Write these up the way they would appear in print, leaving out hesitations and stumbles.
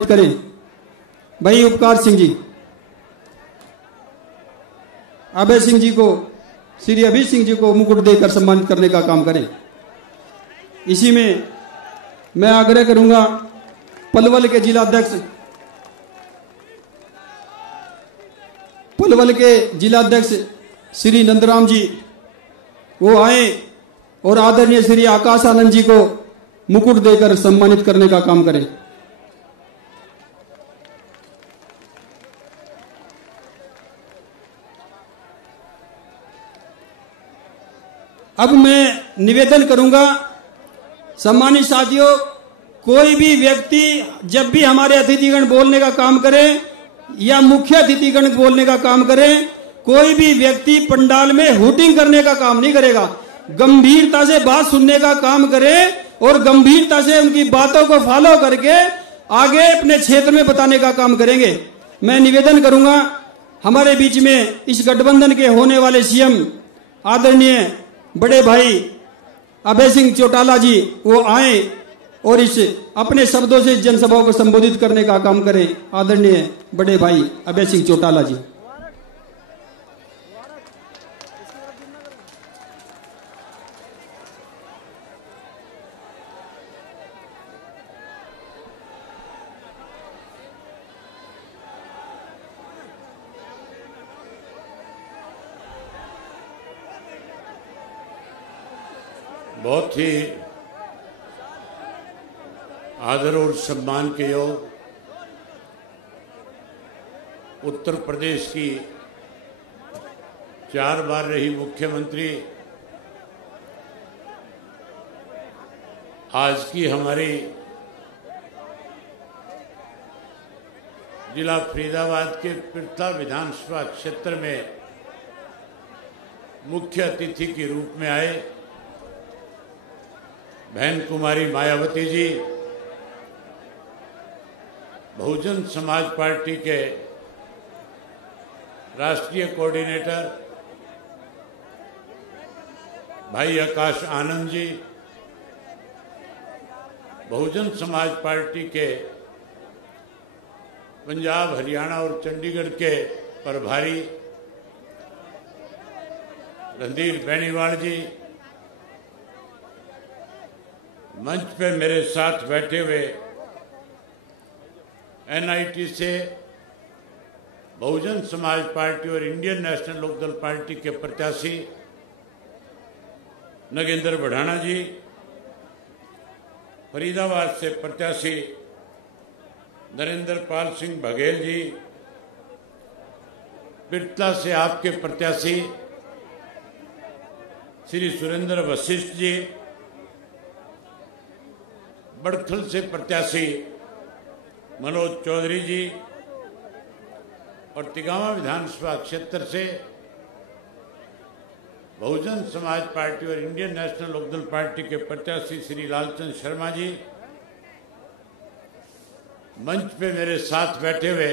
करें भाई उपकार सिंह जी, अभय सिंह जी को, श्री अभय सिंह जी को मुकुट देकर सम्मानित करने का काम करें। इसी में मैं आग्रह करूंगा पलवल के जिलाध्यक्ष श्री नंदराम जी वो आए और आदरणीय श्री आकाश आनंद जी को मुकुट देकर सम्मानित करने का काम करें। अब मैं निवेदन करूंगा सम्मानित साथियों, कोई भी व्यक्ति जब भी हमारे अतिथिगण बोलने का काम करे या मुख्य अतिथिगण बोलने का काम करे, कोई भी व्यक्ति पंडाल में हुटिंग करने का काम नहीं करेगा। गंभीरता से बात सुनने का काम करे और गंभीरता से उनकी बातों को फॉलो करके आगे अपने क्षेत्र में बताने का काम करेंगे। मैं निवेदन करूंगा हमारे बीच में इस गठबंधन के होने वाले सीएम आदरणीय बड़े भाई अभय सिंह चौटाला जी वो आए और इस अपने शब्दों से जनसभा को संबोधित करने का काम करें। आदरणीय बड़े भाई अभय सिंह चौटाला जी। बहुत ही आदर और सम्मान के योग उत्तर प्रदेश की 4 बार रही मुख्यमंत्री, आज की हमारी जिला फरीदाबाद के पिरथा विधानसभा क्षेत्र में मुख्य अतिथि के रूप में आए बहन कुमारी मायावती जी, बहुजन समाज पार्टी के राष्ट्रीय कोऑर्डिनेटर भाई आकाश आनंद जी, बहुजन समाज पार्टी के पंजाब, हरियाणा और चंडीगढ़ के प्रभारी रणधीर बेनीवाल जी, मंच पे मेरे साथ बैठे हुए एनआईटी से बहुजन समाज पार्टी और इंडियन नेशनल लोकदल पार्टी के प्रत्याशी नगेंद्र बढ़ाना जी, फरीदाबाद से प्रत्याशी नरेंद्र पाल सिंह बघेल जी, पिरथा से आपके प्रत्याशी श्री सुरेंद्र वशिष्ठ जी, बड़खल से प्रत्याशी मनोज चौधरी जी और तिगावा विधानसभा क्षेत्र से बहुजन समाज पार्टी और इंडियन नेशनल लोकदल पार्टी के प्रत्याशी श्री लालचंद शर्मा जी, मंच पे मेरे साथ बैठे हुए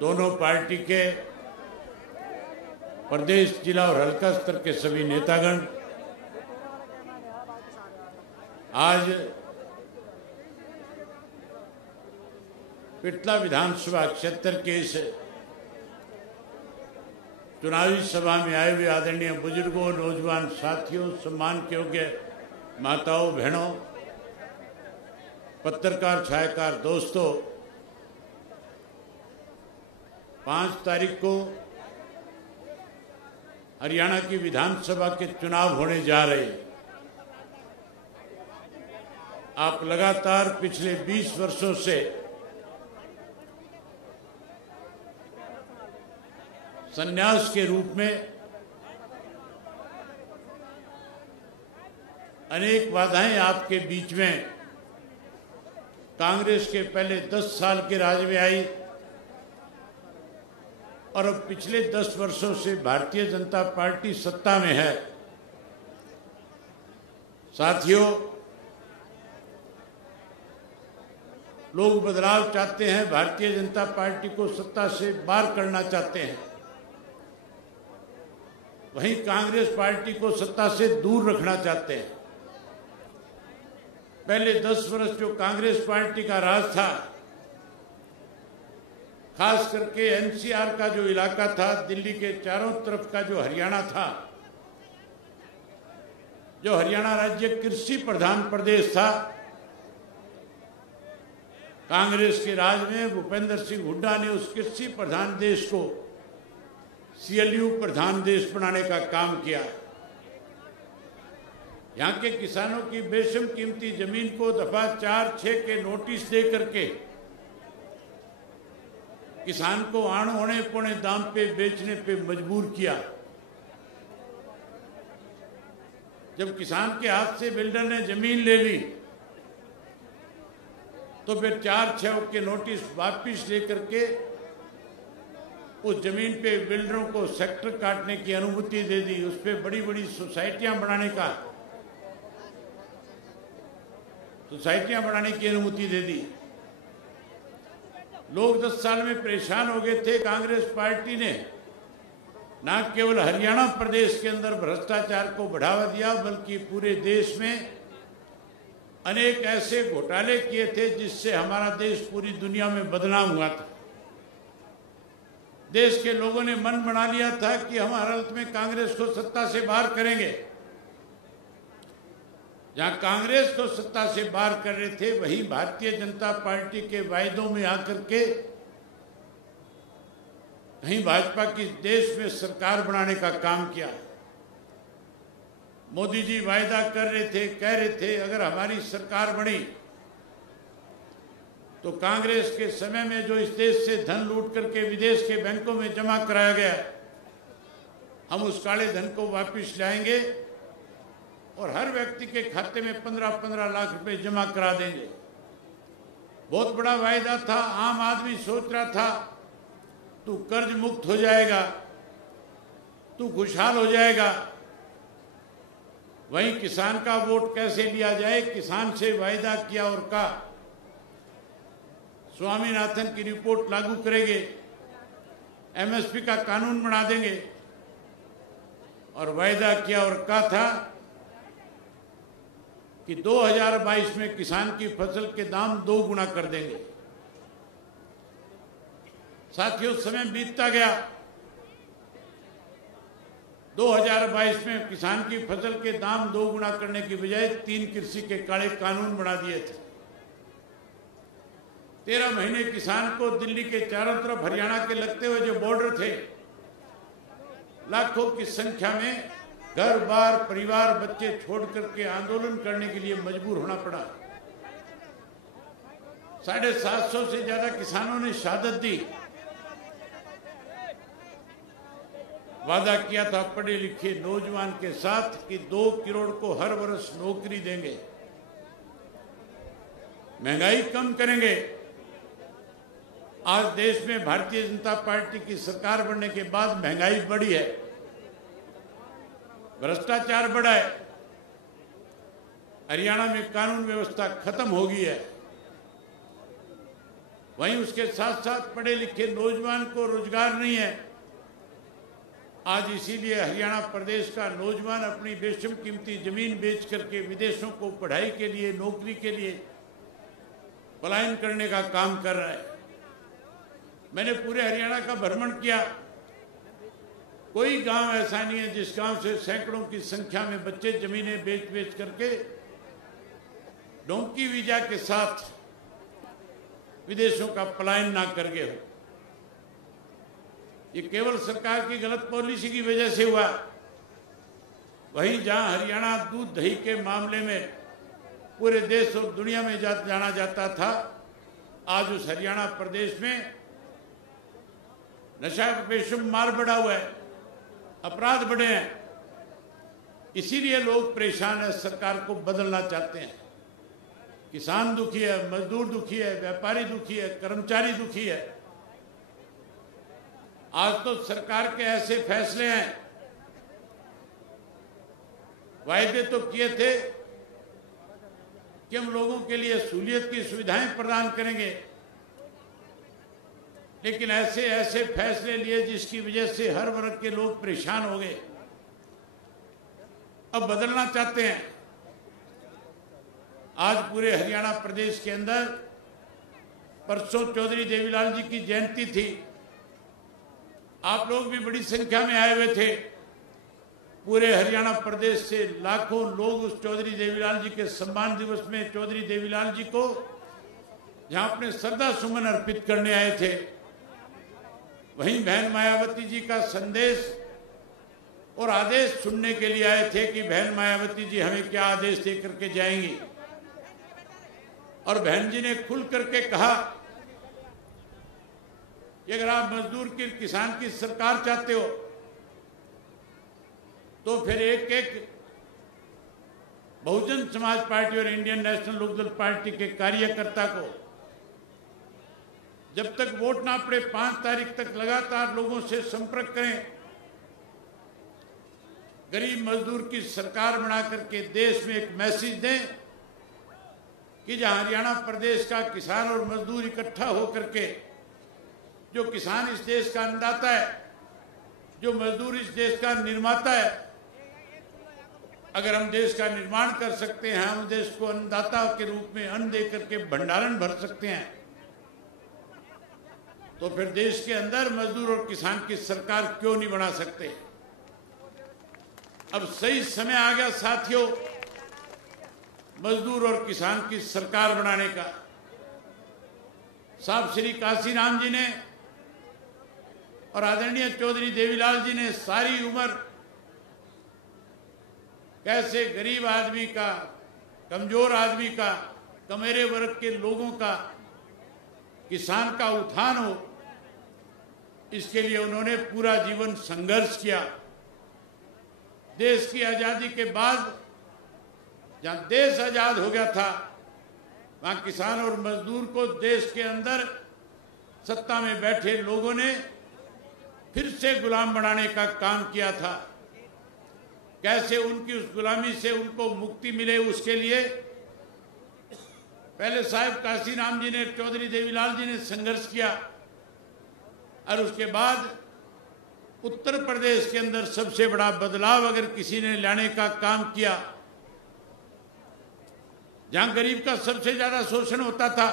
दोनों पार्टी के प्रदेश, जिला और हल्का स्तर के सभी नेतागण, आज पिरथा विधानसभा क्षेत्र के इस चुनावी सभा में आए हुए आदरणीय बुजुर्गों, नौजवान साथियों, सम्मान के योग्य माताओं, बहनों, पत्रकार, छायाकार दोस्तों, 5 तारीख को हरियाणा की विधानसभा के चुनाव होने जा रहे हैं। आप लगातार पिछले 20 वर्षों से संन्यास के रूप में अनेक बाधाएं आपके बीच में कांग्रेस के पहले 10 साल के राज में आई और अब पिछले 10 वर्षों से भारतीय जनता पार्टी सत्ता में है। साथियों, लोग बदलाव चाहते हैं, भारतीय जनता पार्टी को सत्ता से बाहर करना चाहते हैं, वहीं कांग्रेस पार्टी को सत्ता से दूर रखना चाहते हैं। पहले 10 वर्ष जो कांग्रेस पार्टी का राज था, खास करके एनसीआर का जो इलाका था, दिल्ली के चारों तरफ का जो हरियाणा था, जो हरियाणा राज्य कृषि प्रधान प्रदेश था, कांग्रेस के राज में भूपेंद्र सिंह हुड्डा ने उस कृषि प्रधान देश को सीएलयू प्रधान देश बनाने का काम किया। यहाँ के किसानों की बेशम कीमती जमीन को दफा 4-6 के नोटिस दे करके किसान को औने पौने दाम पे बेचने पे मजबूर किया। जब किसान के हाथ से बिल्डर ने जमीन ले ली तो फिर 4-6 के नोटिस वापिस लेकर के उस जमीन पे बिल्डरों को सेक्टर काटने की अनुमति दे दी, उस पे बड़ी बड़ी सोसाइटियां बनाने की अनुमति दे दी। लोग 10 साल में परेशान हो गए थे। कांग्रेस पार्टी ने न केवल हरियाणा प्रदेश के अंदर भ्रष्टाचार को बढ़ावा दिया, बल्कि पूरे देश में अनेक ऐसे घोटाले किए थे जिससे हमारा देश पूरी दुनिया में बदनाम हुआ था। देश के लोगों ने मन बना लिया था कि हम हर हालत में कांग्रेस को सत्ता से बाहर करेंगे। जहां कांग्रेस को सत्ता से बाहर कर रहे थे, वहीं भारतीय जनता पार्टी के वायदों में आकर के कहीं भाजपा की देश में सरकार बनाने का काम किया। मोदी जी वायदा कर रहे थे, कह रहे थे अगर हमारी सरकार बनी तो कांग्रेस के समय में जो इस देश से धन लूट करके विदेश के बैंकों में जमा कराया गया, हम उस काले धन को वापस लाएंगे और हर व्यक्ति के खाते में 15-15 लाख रुपए जमा करा देंगे। बहुत बड़ा वायदा था। आम आदमी सोच रहा था तू कर्ज मुक्त हो जाएगा, तू खुशहाल हो जाएगा। वहीं किसान का वोट कैसे लिया जाए, किसान से वायदा किया और कहा स्वामीनाथन की रिपोर्ट लागू करेंगे, एमएसपी का कानून बना देंगे, और वायदा किया और कहा था कि 2022 में किसान की फसल के दाम 2 गुना कर देंगे। साथियों, समय बीतता गया। 2022 में किसान की फसल के दाम 2 गुना करने की बजाय 3 कृषि के काले कानून बना दिए थे। 13 महीने किसान को दिल्ली के चारों तरफ हरियाणा के लगते हुए जो बॉर्डर थे, लाखों की संख्या में घर बार परिवार बच्चे छोड़ करके आंदोलन करने के लिए मजबूर होना पड़ा। 750 से ज्यादा किसानों ने शहादत दी। वादा किया था पढ़े लिखे नौजवान के साथ कि 2 करोड़ को हर वर्ष नौकरी देंगे, महंगाई कम करेंगे। आज देश में भारतीय जनता पार्टी की सरकार बनने के बाद महंगाई बढ़ी है, भ्रष्टाचार बढ़ा है, हरियाणा में कानून व्यवस्था खत्म हो गई है। वहीं उसके साथ साथ पढ़े लिखे नौजवान को रोजगार नहीं है। आज इसीलिए हरियाणा प्रदेश का नौजवान अपनी बेशम कीमती जमीन बेच करके विदेशों को पढ़ाई के लिए, नौकरी के लिए पलायन करने का काम कर रहा है। मैंने पूरे हरियाणा का भ्रमण किया, कोई गांव ऐसा नहीं है जिस गांव से सैकड़ों की संख्या में बच्चे जमीनें बेच बेच करके डोंकी वीजा के साथ विदेशों का पलायन ना कर गए हो। ये केवल सरकार की गलत पॉलिसी की वजह से हुआ। वहीं जहां हरियाणा दूध दही के मामले में पूरे देश और दुनिया में जाना जाता था, आज उस हरियाणा प्रदेश में नशा का बेशुमार मार बढ़ा हुआ है, अपराध बढ़े हैं। इसीलिए लोग परेशान है, सरकार को बदलना चाहते हैं। किसान दुखी है, मजदूर दुखी है, व्यापारी दुखी है, कर्मचारी दुखी है। आज तो सरकार के ऐसे फैसले हैं, वायदे तो किए थे कि हम लोगों के लिए सहूलियत की सुविधाएं प्रदान करेंगे, लेकिन ऐसे ऐसे फैसले लिए जिसकी वजह से हर वर्ग के लोग परेशान हो गए। अब बदलना चाहते हैं। आज पूरे हरियाणा प्रदेश के अंदर परसों चौधरी देवीलाल जी की जयंती थी। आप लोग भी बड़ी संख्या में आए हुए थे। पूरे हरियाणा प्रदेश से लाखों लोग उस चौधरी देवीलाल जी के सम्मान दिवस में चौधरी देवीलाल जी को जहां अपने श्रद्धा सुमन अर्पित करने आए थे, वहीं बहन मायावती जी का संदेश और आदेश सुनने के लिए आए थे कि बहन मायावती जी हमें क्या आदेश दे करके जाएंगी। और बहन जी ने खुल करके कहा कि अगर आप मजदूर की किसान की सरकार चाहते हो तो फिर एक एक बहुजन समाज पार्टी और इंडियन नेशनल लोकदल पार्टी के कार्यकर्ता को जब तक वोट ना पड़े 5 तारीख तक लगातार लोगों से संपर्क करें, गरीब मजदूर की सरकार बना करके देश में एक मैसेज दें कि जहां हरियाणा प्रदेश का किसान और मजदूर इकट्ठा होकर के, जो किसान इस देश का अन्नदाता है, जो मजदूर इस देश का निर्माता है, अगर हम देश का निर्माण कर सकते हैं, हम देश को अन्नदाता के रूप में अन्न दे करके भंडारण भर सकते हैं, तो फिर देश के अंदर मजदूर और किसान की सरकार क्यों नहीं बना सकते। अब सही समय आ गया साथियों मजदूर और किसान की सरकार बनाने का। साहब श्री काशीराम जी ने और आदरणीय चौधरी देवीलाल जी ने सारी उम्र कैसे गरीब आदमी का, कमजोर आदमी का, कमेरे वर्ग के लोगों का, किसान का उत्थान हो, इसके लिए उन्होंने पूरा जीवन संघर्ष किया। देश की आजादी के बाद जहां देश आजाद हो गया था, वहां किसान और मजदूर को देश के अंदर सत्ता में बैठे लोगों ने फिर से गुलाम बनाने का काम किया था। कैसे उनकी उस गुलामी से उनको मुक्ति मिले, उसके लिए पहले साहब काशीराम जी ने, चौधरी देवीलाल जी ने संघर्ष किया और उसके बाद उत्तर प्रदेश के अंदर सबसे बड़ा बदलाव अगर किसी ने लाने का काम किया, जहां गरीब का सबसे ज्यादा शोषण होता था,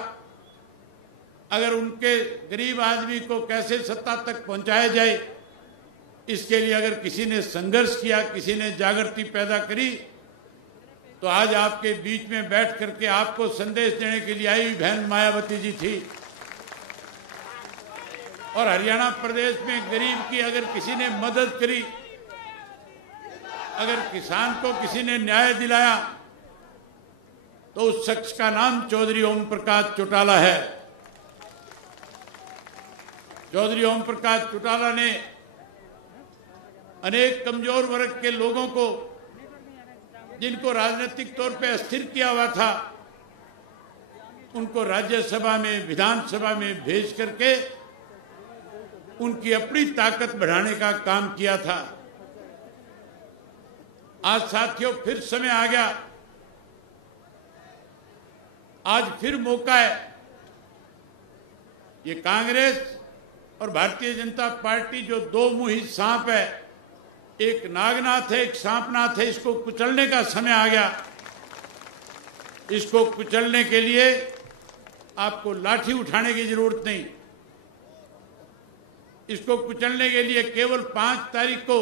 अगर उनके गरीब आदमी को कैसे सत्ता तक पहुंचाया जाए, इसके लिए अगर किसी ने संघर्ष किया, किसी ने जागृति पैदा करी, तो आज आपके बीच में बैठ करके आपको संदेश देने के लिए आई हुई बहन मायावती जी थी। और हरियाणा प्रदेश में गरीब की अगर किसी ने मदद करी, अगर किसान को किसी ने न्याय दिलाया, तो उस शख्स का नाम चौधरी ओम प्रकाश चौटाला है। चौधरी ओम प्रकाश चौटाला ने अनेक कमजोर वर्ग के लोगों को, जिनको राजनीतिक तौर पे अस्थिर किया हुआ था, उनको राज्यसभा में, विधानसभा में भेज करके उनकी अपनी ताकत बढ़ाने का काम किया था। आज साथियों फिर समय आ गया, आज फिर मौका है। ये कांग्रेस और भारतीय जनता पार्टी जो दो मुही सांप है, एक नागनाथ है, एक सांपनाथ है, इसको कुचलने का समय आ गया। इसको कुचलने के लिए आपको लाठी उठाने की जरूरत नहीं। इसको कुचलने के लिए केवल 5 तारीख को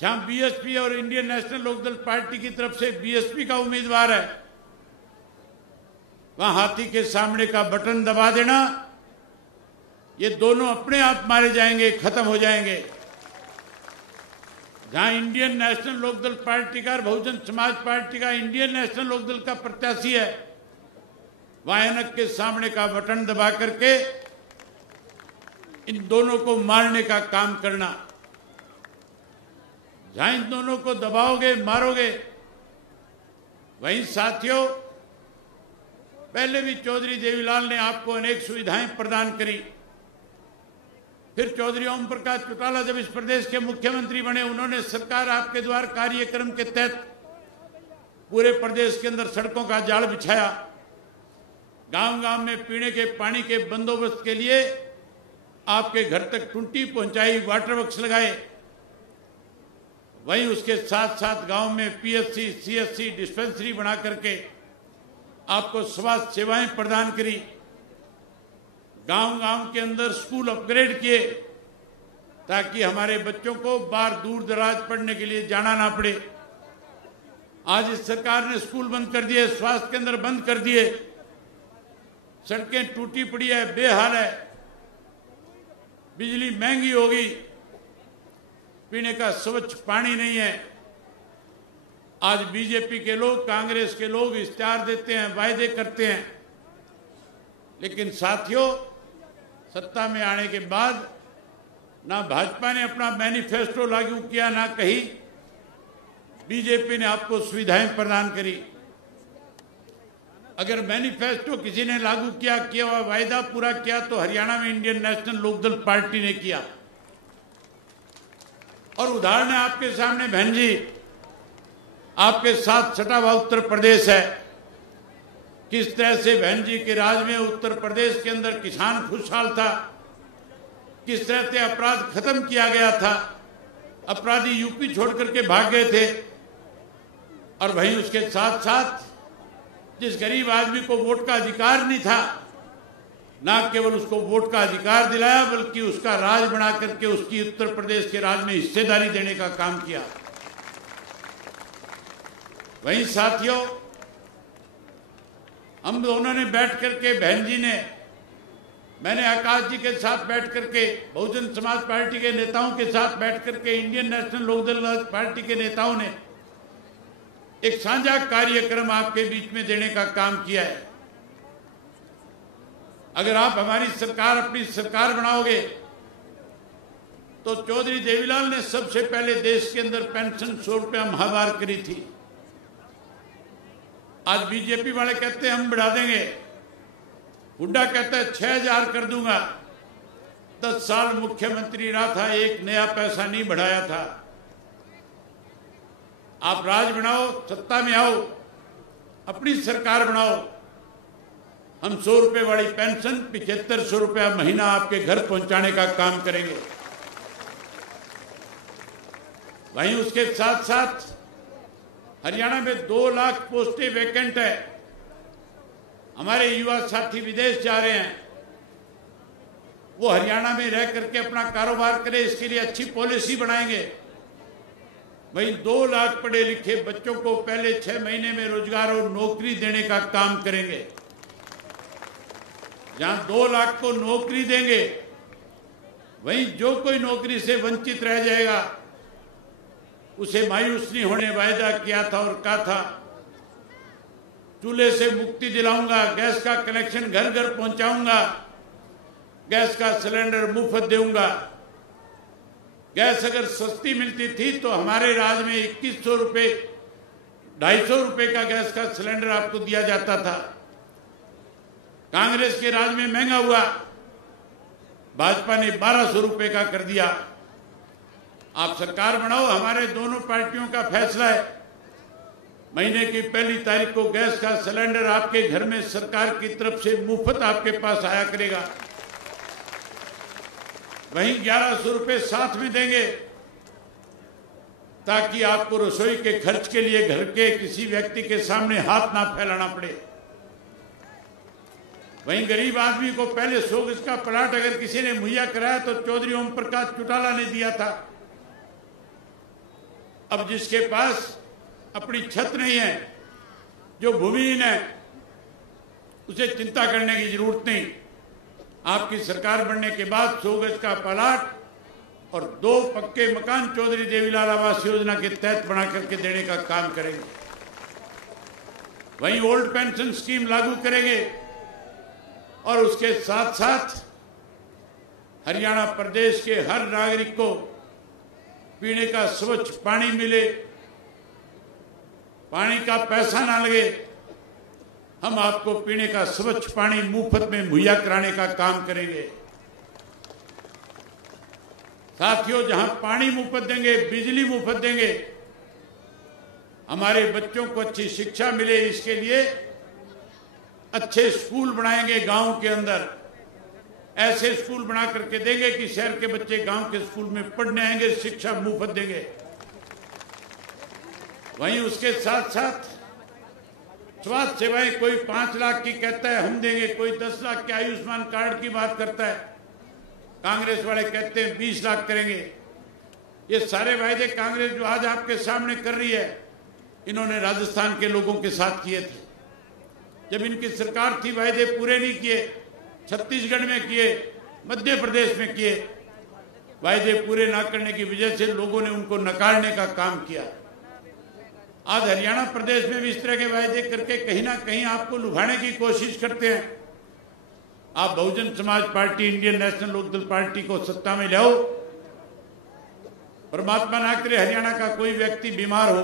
जहां बीएसपी और इंडियन नेशनल लोकदल पार्टी की तरफ से बीएसपी का उम्मीदवार है, वहां हाथी के सामने का बटन दबा देना, ये दोनों अपने आप मारे जाएंगे, खत्म हो जाएंगे। जहां इंडियन नेशनल लोकदल पार्टी का और बहुजन समाज पार्टी का इंडियन नेशनल लोकदल का प्रत्याशी है, वहां ऐनक के सामने का बटन दबा करके इन दोनों को मारने का काम करना। जहां इन दोनों को दबाओगे, मारोगे, वहीं साथियों पहले भी चौधरी देवीलाल ने आपको अनेक सुविधाएं प्रदान करी। फिर चौधरी ओम प्रकाश चौटाला जब इस प्रदेश के मुख्यमंत्री बने, उन्होंने सरकार आपके द्वार कार्यक्रम के तहत पूरे प्रदेश के अंदर सड़कों का जाल बिछाया। गांव-गांव में पीने के पानी के बंदोबस्त के लिए आपके घर तक टुंटी पहुंचाई, वाटर वर्क्स लगाए। वहीं उसके साथ साथ गांव में पीएचसी, सीएचसी, डिस्पेंसरी बना करके आपको स्वास्थ्य सेवाएं प्रदान करी। गांव-गांव के अंदर स्कूल अपग्रेड किए ताकि हमारे बच्चों को बाहर दूर दराज पढ़ने के लिए जाना ना पड़े। आज इस सरकार ने स्कूल बंद कर दिए, स्वास्थ्य केंद्र बंद कर दिए, सड़कें टूटी पड़ी है, बेहाल है, बिजली महंगी हो गई, पीने का स्वच्छ पानी नहीं है। आज बीजेपी के लोग, कांग्रेस के लोग इश्तेहार देते हैं, वायदे करते हैं, लेकिन साथियों सत्ता में आने के बाद ना भाजपा ने अपना मैनिफेस्टो लागू किया, ना कहीं बीजेपी ने आपको सुविधाएं प्रदान करी। अगर मैनिफेस्टो किसी ने लागू किया हुआ वायदा पूरा किया तो हरियाणा में इंडियन नेशनल लोकदल पार्टी ने किया। और उदाहरण है आपके सामने बहन जी, आपके साथ सटा हुआ उत्तर प्रदेश है। किस तरह से बहन जी के राज में उत्तर प्रदेश के अंदर किसान खुशहाल था, किस तरह से अपराध खत्म किया गया था, अपराधी यूपी छोड़ करके भाग गए थे। और वहीं उसके साथ साथ जिस गरीब आदमी को वोट का अधिकार नहीं था, ना केवल उसको वोट का अधिकार दिलाया बल्कि उसका राज बना करके उसकी उत्तर प्रदेश के राज में हिस्सेदारी देने का काम किया। वहीं साथियों हम दोनों ने बैठ करके, बहन जी ने, मैंने आकाश जी के साथ बैठ करके, बहुजन समाज पार्टी के नेताओं के साथ बैठ करके, इंडियन नेशनल लोकदल पार्टी के नेताओं ने एक साझा कार्यक्रम आपके बीच में देने का काम किया है। अगर आप हमारी सरकार, अपनी सरकार बनाओगे तो चौधरी देवीलाल ने सबसे पहले देश के अंदर पेंशन 100 रुपया माहवार करी थी। आज बीजेपी वाले कहते हैं हम बढ़ा देंगे, हुड्डा कहता है 6000 कर दूंगा। 10 साल मुख्यमंत्री रहा था, एक नया पैसा नहीं बढ़ाया था। आप राज बनाओ, सत्ता में आओ, अपनी सरकार बनाओ, हम 100 रुपए वाली पेंशन 7500 रुपया महीना आपके घर पहुंचाने का काम करेंगे। वहीं उसके साथ साथ हरियाणा में 2 लाख पोस्टें वैकेंट है। हमारे युवा साथी विदेश जा रहे हैं, वो हरियाणा में रह करके अपना कारोबार करें, इसके लिए अच्छी पॉलिसी बनाएंगे। वहीं 2 लाख पढ़े लिखे बच्चों को पहले 6 महीने में रोजगार और नौकरी देने का काम करेंगे। जहां 2 लाख को नौकरी देंगे, वहीं जो कोई नौकरी से वंचित रह जाएगा उसे मायूस नहीं होने वायदा किया था और कहा था चूल्हे से मुक्ति दिलाऊंगा, गैस का कनेक्शन घर घर पहुंचाऊंगा, गैस का सिलेंडर मुफ्त दूंगा। गैस अगर सस्ती मिलती थी तो हमारे राज में 2100 रुपये, 250 रुपये का गैस का सिलेंडर आपको दिया जाता था। कांग्रेस के राज में महंगा हुआ, भाजपा ने 1200 रुपये का कर दिया। आप सरकार बनाओ, हमारे दोनों पार्टियों का फैसला है, महीने की 1 तारीख को गैस का सिलेंडर आपके घर में सरकार की तरफ से मुफ्त आपके पास आया करेगा। वहीं 1100 रुपये साथ में देंगे ताकि आपको रसोई के खर्च के लिए घर के किसी व्यक्ति के सामने हाथ ना फैलाना पड़े। वहीं गरीब आदमी को पहले 100 गज का प्लाट अगर किसी ने मुहैया कराया तो चौधरी ओम प्रकाश चौटाला ने दिया था। अब जिसके पास अपनी छत नहीं है, जो भूमिहीन है, उसे चिंता करने की जरूरत नहीं। आपकी सरकार बनने के बाद 100 गज का प्लाट और 2 पक्के मकान चौधरी देवीलाल आवास योजना के तहत बना करके देने का काम करेंगे। वहीं ओल्ड पेंशन स्कीम लागू करेंगे और उसके साथ साथ हरियाणा प्रदेश के हर नागरिक को पीने का स्वच्छ पानी मिले, पानी का पैसा ना लगे। हम आपको पीने का स्वच्छ पानी मुफ्त में मुहैया कराने का काम करेंगे। साथियों, जहां पानी मुफ्त देंगे, बिजली मुफ्त देंगे, हमारे बच्चों को अच्छी शिक्षा मिले, इसके लिए अच्छे स्कूल बनाएंगे। गांव के अंदर ऐसे स्कूल बना करके देंगे कि शहर के बच्चे गांव के स्कूल में पढ़ने आएंगे, शिक्षा मुफ्त देंगे। वहीं उसके साथ साथ स्वास्थ्य सेवाएं कोई 5 लाख की कहता है हम देंगे, कोई 10 लाख के आयुष्मान कार्ड की बात करता है, कांग्रेस वाले कहते हैं 20 लाख करेंगे। ये सारे वायदे कांग्रेस जो आज आपके सामने कर रही है, इन्होंने राजस्थान के लोगों के साथ किए थे। जब इनकी सरकार थी वायदे पूरे नहीं किए, छत्तीसगढ़ में किए, मध्य प्रदेश में किए। वायदे पूरे ना करने की वजह से लोगों ने उनको नकारने का काम किया। आज हरियाणा प्रदेश में भी इस तरह के वायदे करके कहीं ना कहीं आपको लुभाने की कोशिश करते हैं। आप Bahujan Samaj party, Indian national Lokdal party को सत्ता में लाओ, परमात्मा ना करे हरियाणा का कोई व्यक्ति बीमार हो।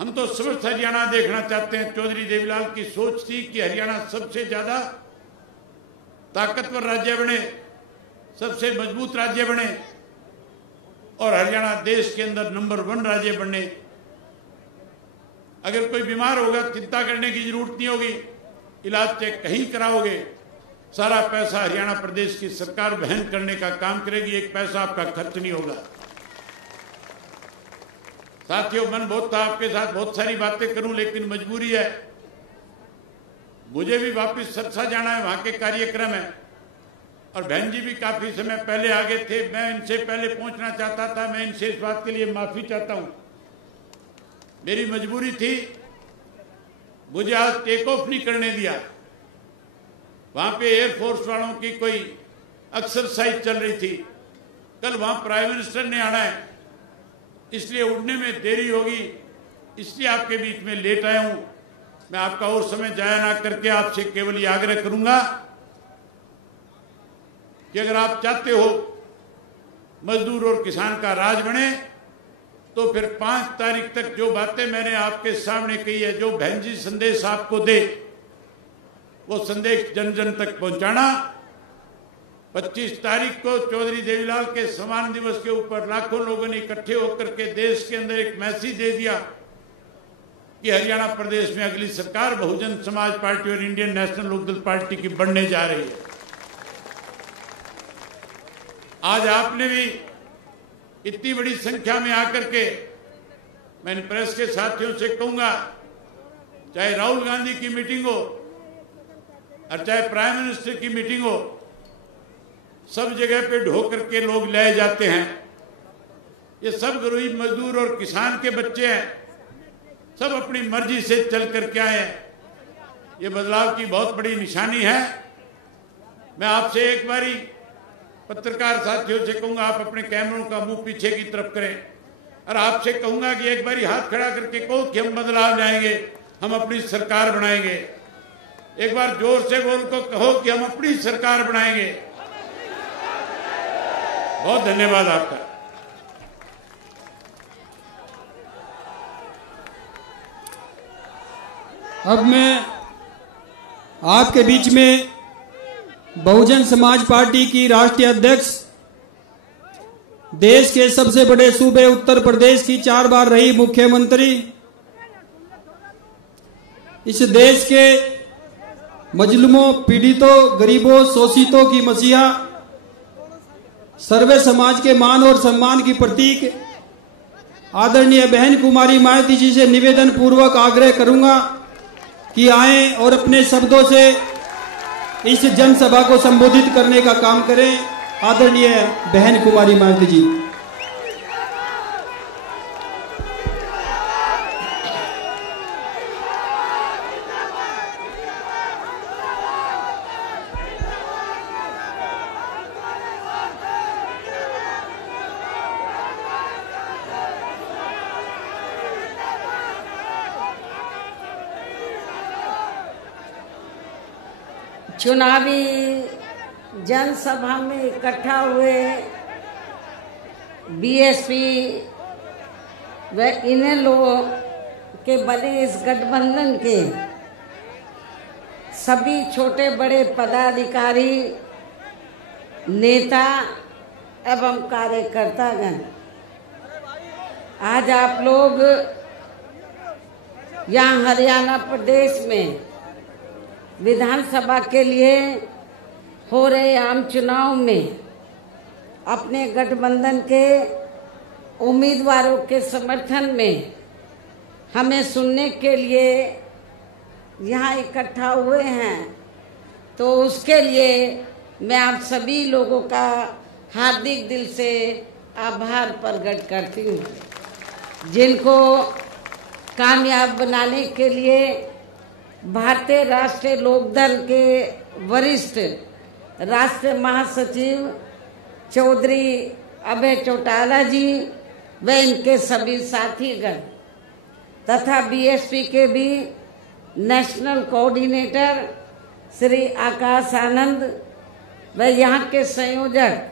हम तो स्वस्थ हरियाणा देखना चाहते हैं। चौधरी देवीलाल की सोच थी कि हरियाणा सबसे ज्यादा ताकतवर राज्य बने, सबसे मजबूत राज्य बने और हरियाणा देश के अंदर नंबर 1 राज्य बने। अगर कोई बीमार होगा चिंता करने की जरूरत नहीं होगी, इलाज चेक कहीं कराओगे, सारा पैसा हरियाणा प्रदेश की सरकार वहन करने का काम करेगी, एक पैसा आपका खर्च नहीं होगा। साथियों, मन बहुत था आपके साथ बहुत सारी बातें करूं, लेकिन मजबूरी है, मुझे भी वापस सरसा जाना है, वहां के कार्यक्रम है और बहन जी भी काफी समय पहले आगे थे। मैं इनसे पहले पहुंचना चाहता था, मैं इनसे इस बात के लिए माफी चाहता हूं। मेरी मजबूरी थी, मुझे आज टेक ऑफ नहीं करने दिया। वहां पे एयरफोर्स वालों की कोई एक्सरसाइज चल रही थी। कल वहां प्राइम मिनिस्टर ने आना है, इसलिए उड़ने में देरी होगी, इसलिए आपके बीच में लेट आया हूं। मैं आपका और समय जाया ना करके आपसे केवल ये आग्रह करूंगा कि अगर आप चाहते हो मजदूर और किसान का राज बने, तो फिर 5 तारीख तक जो बातें मैंने आपके सामने कही है, जो बहन जी संदेश आपको दे, वो संदेश जन जन तक पहुंचाना। 25 तारीख को चौधरी देवीलाल के सम्मान दिवस के ऊपर लाखों लोगों ने इकट्ठे होकर के देश के अंदर एक मैसेज दे दिया कि हरियाणा प्रदेश में अगली सरकार बहुजन समाज पार्टी और इंडियन नेशनल लोकदल पार्टी की बनने जा रही है। आज आपने भी इतनी बड़ी संख्या में आकर के, मैं प्रेस के साथियों से कहूंगा, चाहे राहुल गांधी की मीटिंग हो और चाहे प्राइम मिनिस्टर की मीटिंग हो, सब जगह पे ढो करके लोग लाए जाते हैं। ये सब गरीब मजदूर और किसान के बच्चे हैं, सब अपनी मर्जी से चल करके आए हैं। ये बदलाव की बहुत बड़ी निशानी है। मैं आपसे एक बारी पत्रकार साथियों से कहूंगा, आप अपने कैमरों का मुंह पीछे की तरफ करें और आपसे कहूंगा कि एक बारी हाथ खड़ा करके कहो कि हम बदलाव लाएंगे, हम अपनी तरकार बनाएंगे। एक बार जोर से बोल को कहो कि हम अपनी सरकार बनाएंगे। बहुत धन्यवाद आपका। अब मैं आपके बीच में बहुजन समाज पार्टी की राष्ट्रीय अध्यक्ष, देश के सबसे बड़े सूबे उत्तर प्रदेश की 4 बार रही मुख्यमंत्री, इस देश के मजलूमों, पीड़ितों, गरीबों, शोषितों की मसीहा, सर्वे समाज के मान और सम्मान की प्रतीक आदरणीय बहन कुमारी मायावती जी से निवेदन पूर्वक आग्रह करूंगा कि आएं और अपने शब्दों से इस जनसभा को संबोधित करने का काम करें। आदरणीय बहन कुमारी मायावती जी। चुनावी जनसभा में इकट्ठा हुए बीएसपी व इन लोगों के बने इस गठबंधन के सभी छोटे बड़े पदाधिकारी, नेता एवं कार्यकर्तागण, आज आप लोग यहाँ हरियाणा प्रदेश में विधानसभा के लिए हो रहे आम चुनाव में अपने गठबंधन के उम्मीदवारों के समर्थन में हमें सुनने के लिए यहाँ इकट्ठा हुए हैं, तो उसके लिए मैं आप सभी लोगों का हार्दिक दिल से आभार प्रकट करती हूँ, जिनको कामयाब बनाने के लिए भारतीय राष्ट्रीय लोकदल के वरिष्ठ राष्ट्रीय महासचिव चौधरी अभय चौटाला जी व इनके सभी साथीगण तथा बीएसपी के भी नेशनल कोऑर्डिनेटर श्री आकाश आनंद व यहाँ के संयोजक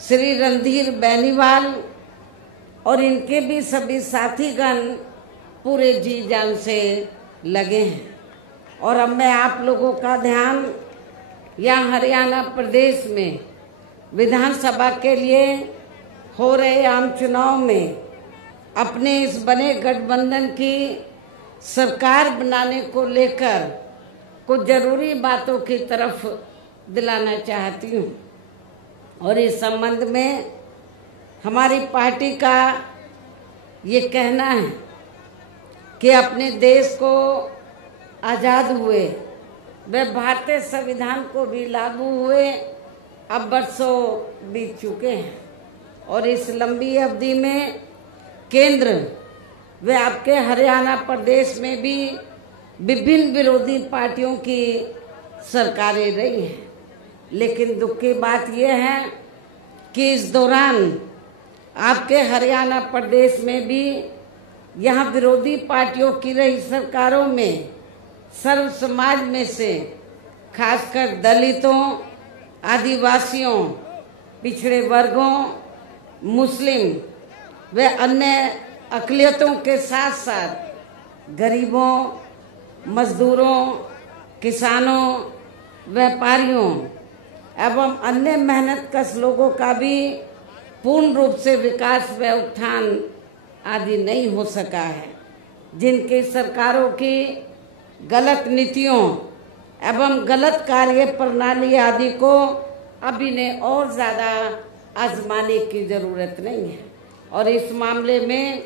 श्री रणधीर बेनीवाल और इनके भी सभी साथीगण पूरे जी जान से लगे हैं। और अब मैं आप लोगों का ध्यान यहाँ हरियाणा प्रदेश में विधानसभा के लिए हो रहे आम चुनाव में अपने इस बने गठबंधन की सरकार बनाने को लेकर कुछ जरूरी बातों की तरफ दिलाना चाहती हूँ। और इस संबंध में हमारी पार्टी का ये कहना है कि अपने देश को आज़ाद हुए व भारतीय संविधान को भी लागू हुए अब वर्षों बीत चुके हैं, और इस लंबी अवधि में केंद्र व आपके हरियाणा प्रदेश में भी विभिन्न विरोधी पार्टियों की सरकारें रही हैं। लेकिन दुख की बात यह है कि इस दौरान आपके हरियाणा प्रदेश में भी यहाँ विरोधी पार्टियों की रही सरकारों में सर्व समाज में से खासकर दलितों, आदिवासियों, पिछड़े वर्गों, मुस्लिम व अन्य अक़लियतों के साथ साथ गरीबों, मजदूरों, किसानों, व्यापारियों एवं अन्य मेहनतकश लोगों का भी पूर्ण रूप से विकास व उत्थान आदि नहीं हो सका है, जिनकी सरकारों की गलत नीतियों एवं गलत कार्य प्रणाली आदि को अब इन्हें और ज़्यादा आजमाने की ज़रूरत नहीं है। और इस मामले में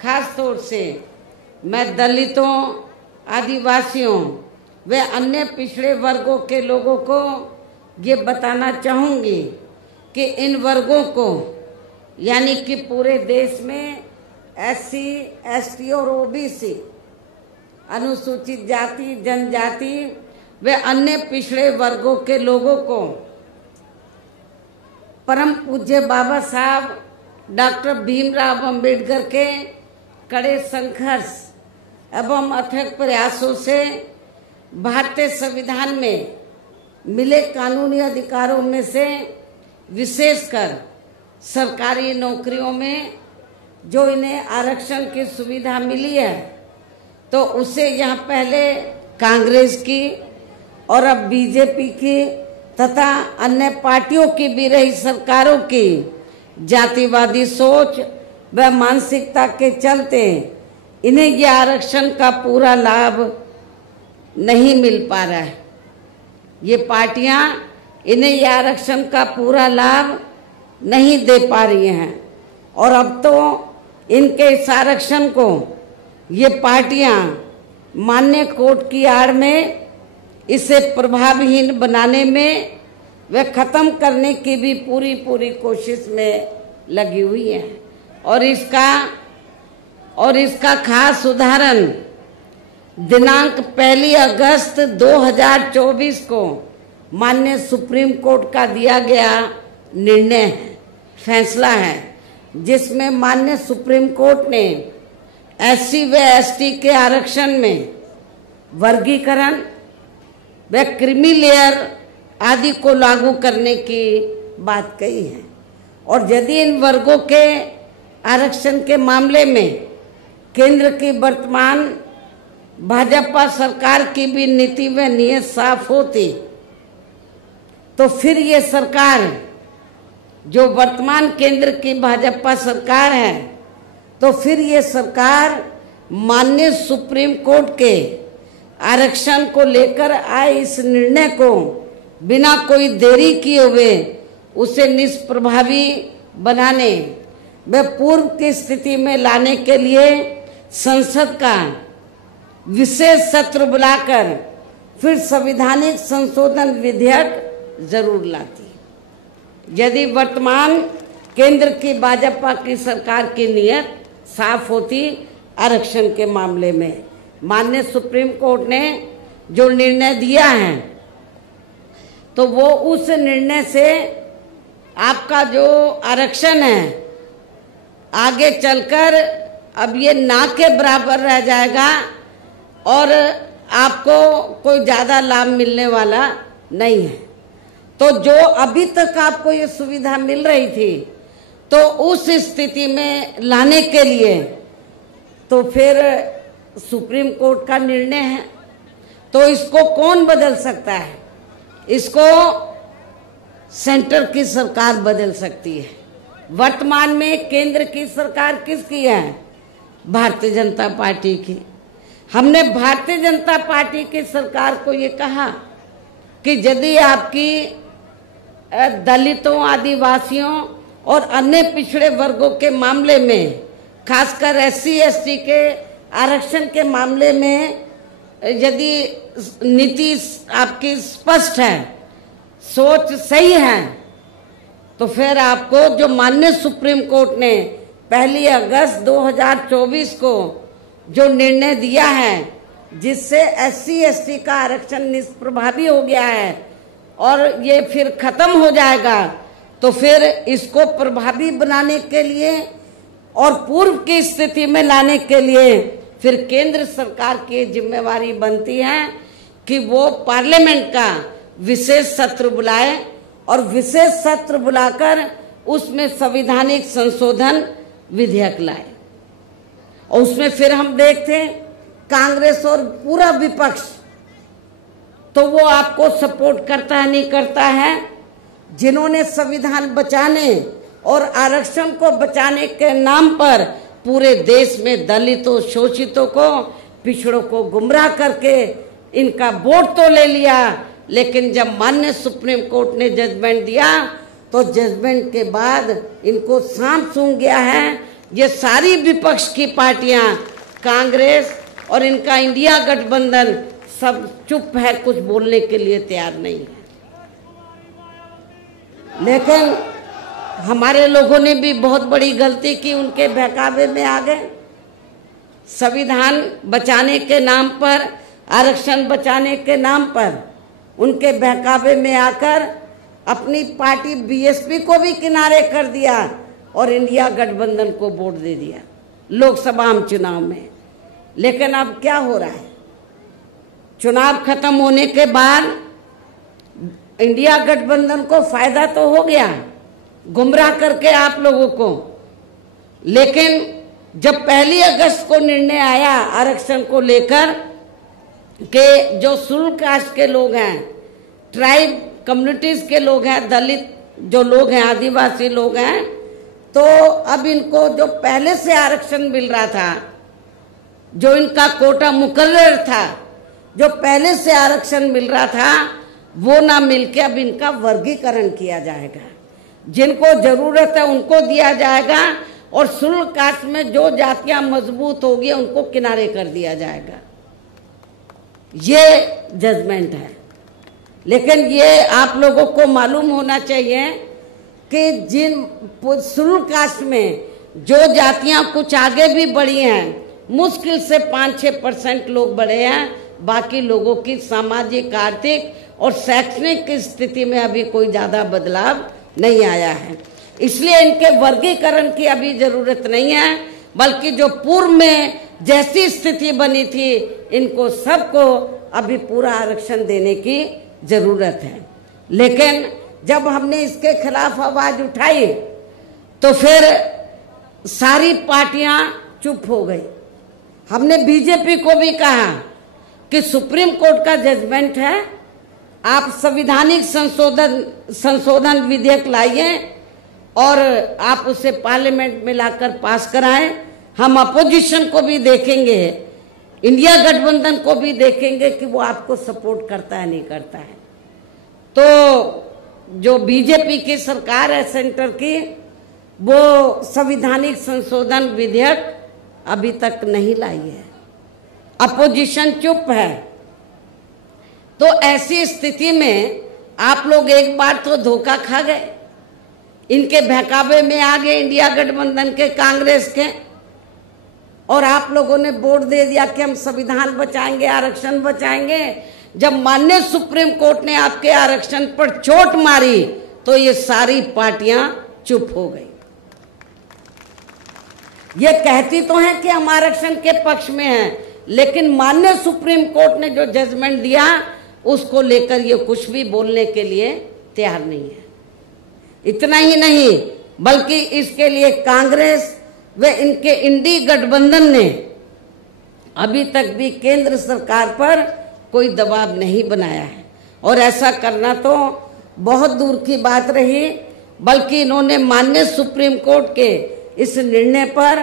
खास तौर से मैं दलितों, आदिवासियों व अन्य पिछड़े वर्गों के लोगों को ये बताना चाहूँगी कि इन वर्गों को यानी कि पूरे देश में SC, ST और OBC, अनुसूचित जाति, जनजाति व अन्य पिछड़े वर्गों के लोगों को परम पूज्य बाबा साहब डॉक्टर भीमराव अंबेडकर के कड़े संघर्ष एवं अथक प्रयासों से भारतीय संविधान में मिले कानूनी अधिकारों में से विशेषकर सरकारी नौकरियों में जो इन्हें आरक्षण की सुविधा मिली है, तो उसे यहाँ पहले कांग्रेस की और अब बीजेपी की तथा अन्य पार्टियों की भी रही सरकारों की जातिवादी सोच व मानसिकता के चलते इन्हें यह आरक्षण का पूरा लाभ नहीं मिल पा रहा है। ये पार्टियां इन्हें यह आरक्षण का पूरा लाभ नहीं दे पा रही हैं, और अब तो इनके इस आरक्षण को ये पार्टियां मान्य कोर्ट की आड़ में इसे प्रभावहीन बनाने में व खत्म करने की भी पूरी कोशिश में लगी हुई है। और इसका खास उदाहरण दिनांक 1 अगस्त 2024 को माननीय सुप्रीम कोर्ट का दिया गया निर्णय है, फैसला है, जिसमें माननीय सुप्रीम कोर्ट ने SC व ST के आरक्षण में वर्गीकरण व क्रीमी लेयर आदि को लागू करने की बात कही है। और यदि इन वर्गों के आरक्षण के मामले में केंद्र की वर्तमान भाजपा सरकार की भी नीति व नीयत साफ होती, तो फिर ये सरकार जो वर्तमान केंद्र की भाजपा सरकार है, तो फिर ये सरकार माननीय सुप्रीम कोर्ट के आरक्षण को लेकर आए इस निर्णय को बिना कोई देरी किए हुए उसे निष्प्रभावी बनाने व पूर्व की स्थिति में लाने के लिए संसद का विशेष सत्र बुलाकर फिर संवैधानिक संशोधन विधेयक जरूर लाती। यदि वर्तमान केंद्र की भाजपा की सरकार की नीयत साफ होती आरक्षण के मामले में, माननीय सुप्रीम कोर्ट ने जो निर्णय दिया है तो वो उस निर्णय से आपका जो आरक्षण है आगे चलकर अब ये ना के बराबर रह जाएगा और आपको कोई ज्यादा लाभ मिलने वाला नहीं है। तो जो अभी तक आपको ये सुविधा मिल रही थी तो उस स्थिति में लाने के लिए तो फिर सुप्रीम कोर्ट का निर्णय है, तो इसको कौन बदल सकता है? इसको सेंटर की सरकार बदल सकती है। वर्तमान में केंद्र की सरकार किसकी है? भारतीय जनता पार्टी की। हमने भारतीय जनता पार्टी की सरकार को ये कहा कि यदि आपकी दलितों, आदिवासियों और अन्य पिछड़े वर्गों के मामले में, खासकर SC ST के आरक्षण के मामले में यदि नीति आपकी स्पष्ट है, सोच सही है, तो फिर आपको जो माननीय सुप्रीम कोर्ट ने 1 अगस्त 2024 को जो निर्णय दिया है जिससे SC ST का आरक्षण निष्प्रभावी हो गया है और ये फिर खत्म हो जाएगा, तो फिर इसको प्रभावी बनाने के लिए और पूर्व की स्थिति में लाने के लिए फिर केंद्र सरकार की जिम्मेवारी बनती है कि वो पार्लियामेंट का विशेष सत्र बुलाए और विशेष सत्र बुलाकर उसमें संवैधानिक संशोधन विधेयक लाए। और उसमें फिर हम देखते हैं कांग्रेस और पूरा विपक्ष तो वो आपको सपोर्ट करता है नहीं करता है। जिन्होंने संविधान बचाने और आरक्षण को बचाने के नाम पर पूरे देश में दलितों, शोषितों को, पिछड़ों को गुमराह करके इनका वोट तो ले लिया, लेकिन जब माननीय सुप्रीम कोर्ट ने जजमेंट दिया तो जजमेंट के बाद इनको सांप सूंघ गया है। ये सारी विपक्ष की पार्टियां, कांग्रेस और इनका इंडिया गठबंधन सब चुप है, कुछ बोलने के लिए तैयार नहीं है। लेकिन हमारे लोगों ने भी बहुत बड़ी गलती की, उनके बहकावे में आ गए। संविधान बचाने के नाम पर, आरक्षण बचाने के नाम पर उनके बहकावे में आकर अपनी पार्टी BSP को भी किनारे कर दिया और इंडिया गठबंधन को वोट दे दिया लोकसभा चुनाव में। लेकिन अब क्या हो रहा है? चुनाव खत्म होने के बाद इंडिया गठबंधन को फायदा तो हो गया गुमराह करके आप लोगों को, लेकिन जब 1 अगस्त को निर्णय आया आरक्षण को लेकर के जो शेड्यूल कास्ट के लोग हैं, ट्राइब कम्युनिटीज के लोग हैं, दलित जो लोग हैं, आदिवासी लोग हैं, तो अब इनको जो पहले से आरक्षण मिल रहा था, जो इनका कोटा मुकर्रर था, जो पहले से आरक्षण मिल रहा था, वो ना मिलके अब इनका वर्गीकरण किया जाएगा। जिनको जरूरत है उनको दिया जाएगा और शेड्यूल कास्ट में जो जातियां मजबूत होगी उनको किनारे कर दिया जाएगा। ये जजमेंट है। लेकिन ये आप लोगों को मालूम होना चाहिए कि जिन शेड्यूल कास्ट में जो जातियां कुछ आगे भी बढ़ी हैं, मुश्किल से 5-6% लोग बढ़े हैं, बाकी लोगों की सामाजिक, आर्थिक और शैक्षणिक स्थिति में अभी कोई ज्यादा बदलाव नहीं आया है। इसलिए इनके वर्गीकरण की अभी जरूरत नहीं है, बल्कि जो पूर्व में जैसी स्थिति बनी थी इनको सबको अभी पूरा आरक्षण देने की जरूरत है। लेकिन जब हमने इसके खिलाफ आवाज उठाई तो फिर सारी पार्टियां चुप हो गई। हमने बीजेपी को भी कहा कि सुप्रीम कोर्ट का जजमेंट है, आप संवैधानिक संशोधन विधेयक लाइए और आप उसे पार्लियामेंट में लाकर पास कराएं। हम अपोजिशन को भी देखेंगे, इंडिया गठबंधन को भी देखेंगे कि वो आपको सपोर्ट करता है नहीं करता है। तो जो बीजेपी की सरकार है सेंटर की, वो संवैधानिक संशोधन विधेयक अभी तक नहीं लाई है, अपोजिशन चुप है। तो ऐसी स्थिति में आप लोग एक बार तो धोखा खा गए, इनके बहकावे में आ गए इंडिया गठबंधन के, कांग्रेस के, और आप लोगों ने वोट दे दिया कि हम संविधान बचाएंगे, आरक्षण बचाएंगे। जब माननीय सुप्रीम कोर्ट ने आपके आरक्षण पर चोट मारी तो ये सारी पार्टियां चुप हो गई। ये कहती तो हैं कि हम आरक्षण के पक्ष में हैं, लेकिन माननीय सुप्रीम कोर्ट ने जो जजमेंट दिया उसको लेकर ये कुछ भी बोलने के लिए तैयार नहीं है। इतना ही नहीं, बल्कि इसके लिए कांग्रेस व इनके इंडी गठबंधन ने अभी तक भी केंद्र सरकार पर कोई दबाव नहीं बनाया है, और ऐसा करना तो बहुत दूर की बात रही, बल्कि इन्होंने माननीय सुप्रीम कोर्ट के इस निर्णय पर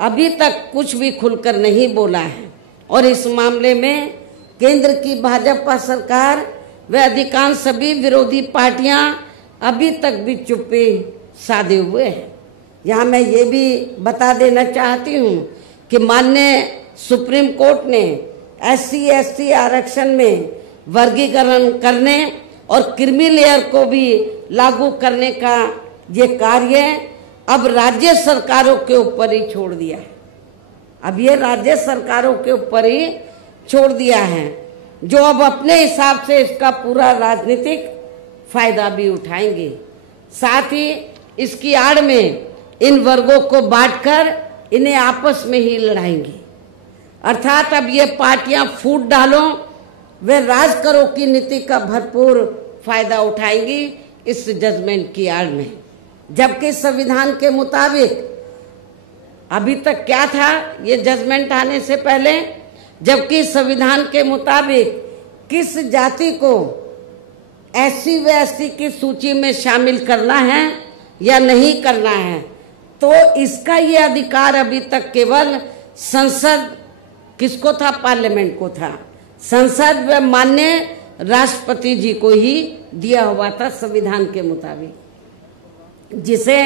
अभी तक कुछ भी खुलकर नहीं बोला है। और इस मामले में केंद्र की भाजपा सरकार व अधिकांश सभी विरोधी पार्टियां अभी तक भी चुप्पी साधे हुए हैं। यहाँ मैं ये भी बता देना चाहती हूँ कि माननीय सुप्रीम कोर्ट ने SC/ST आरक्षण में वर्गीकरण करने और क्रीमी लेयर को भी लागू करने का ये कार्य अब राज्य सरकारों के ऊपर ही छोड़ दिया है। अब ये राज्य सरकारों के ऊपर ही छोड़ दिया है, जो अब अपने हिसाब से इसका पूरा राजनीतिक फायदा भी उठाएंगे। साथ ही इसकी आड़ में इन वर्गों को बांटकर इन्हें आपस में ही लड़ाएंगे। अर्थात अब ये पार्टियां फूट डालो वे राज करो की नीति का भरपूर फायदा उठाएंगी इस जजमेंट की आड़ में। जबकि संविधान के मुताबिक अभी तक क्या था ये जजमेंट आने से पहले, जबकि संविधान के मुताबिक किस जाति को SC व ST की सूची में शामिल करना है या नहीं करना है, तो इसका ये अधिकार अभी तक केवल संसद, किसको था, पार्लियामेंट को था, संसद व माननीय राष्ट्रपति जी को ही दिया हुआ था संविधान के मुताबिक, जिसे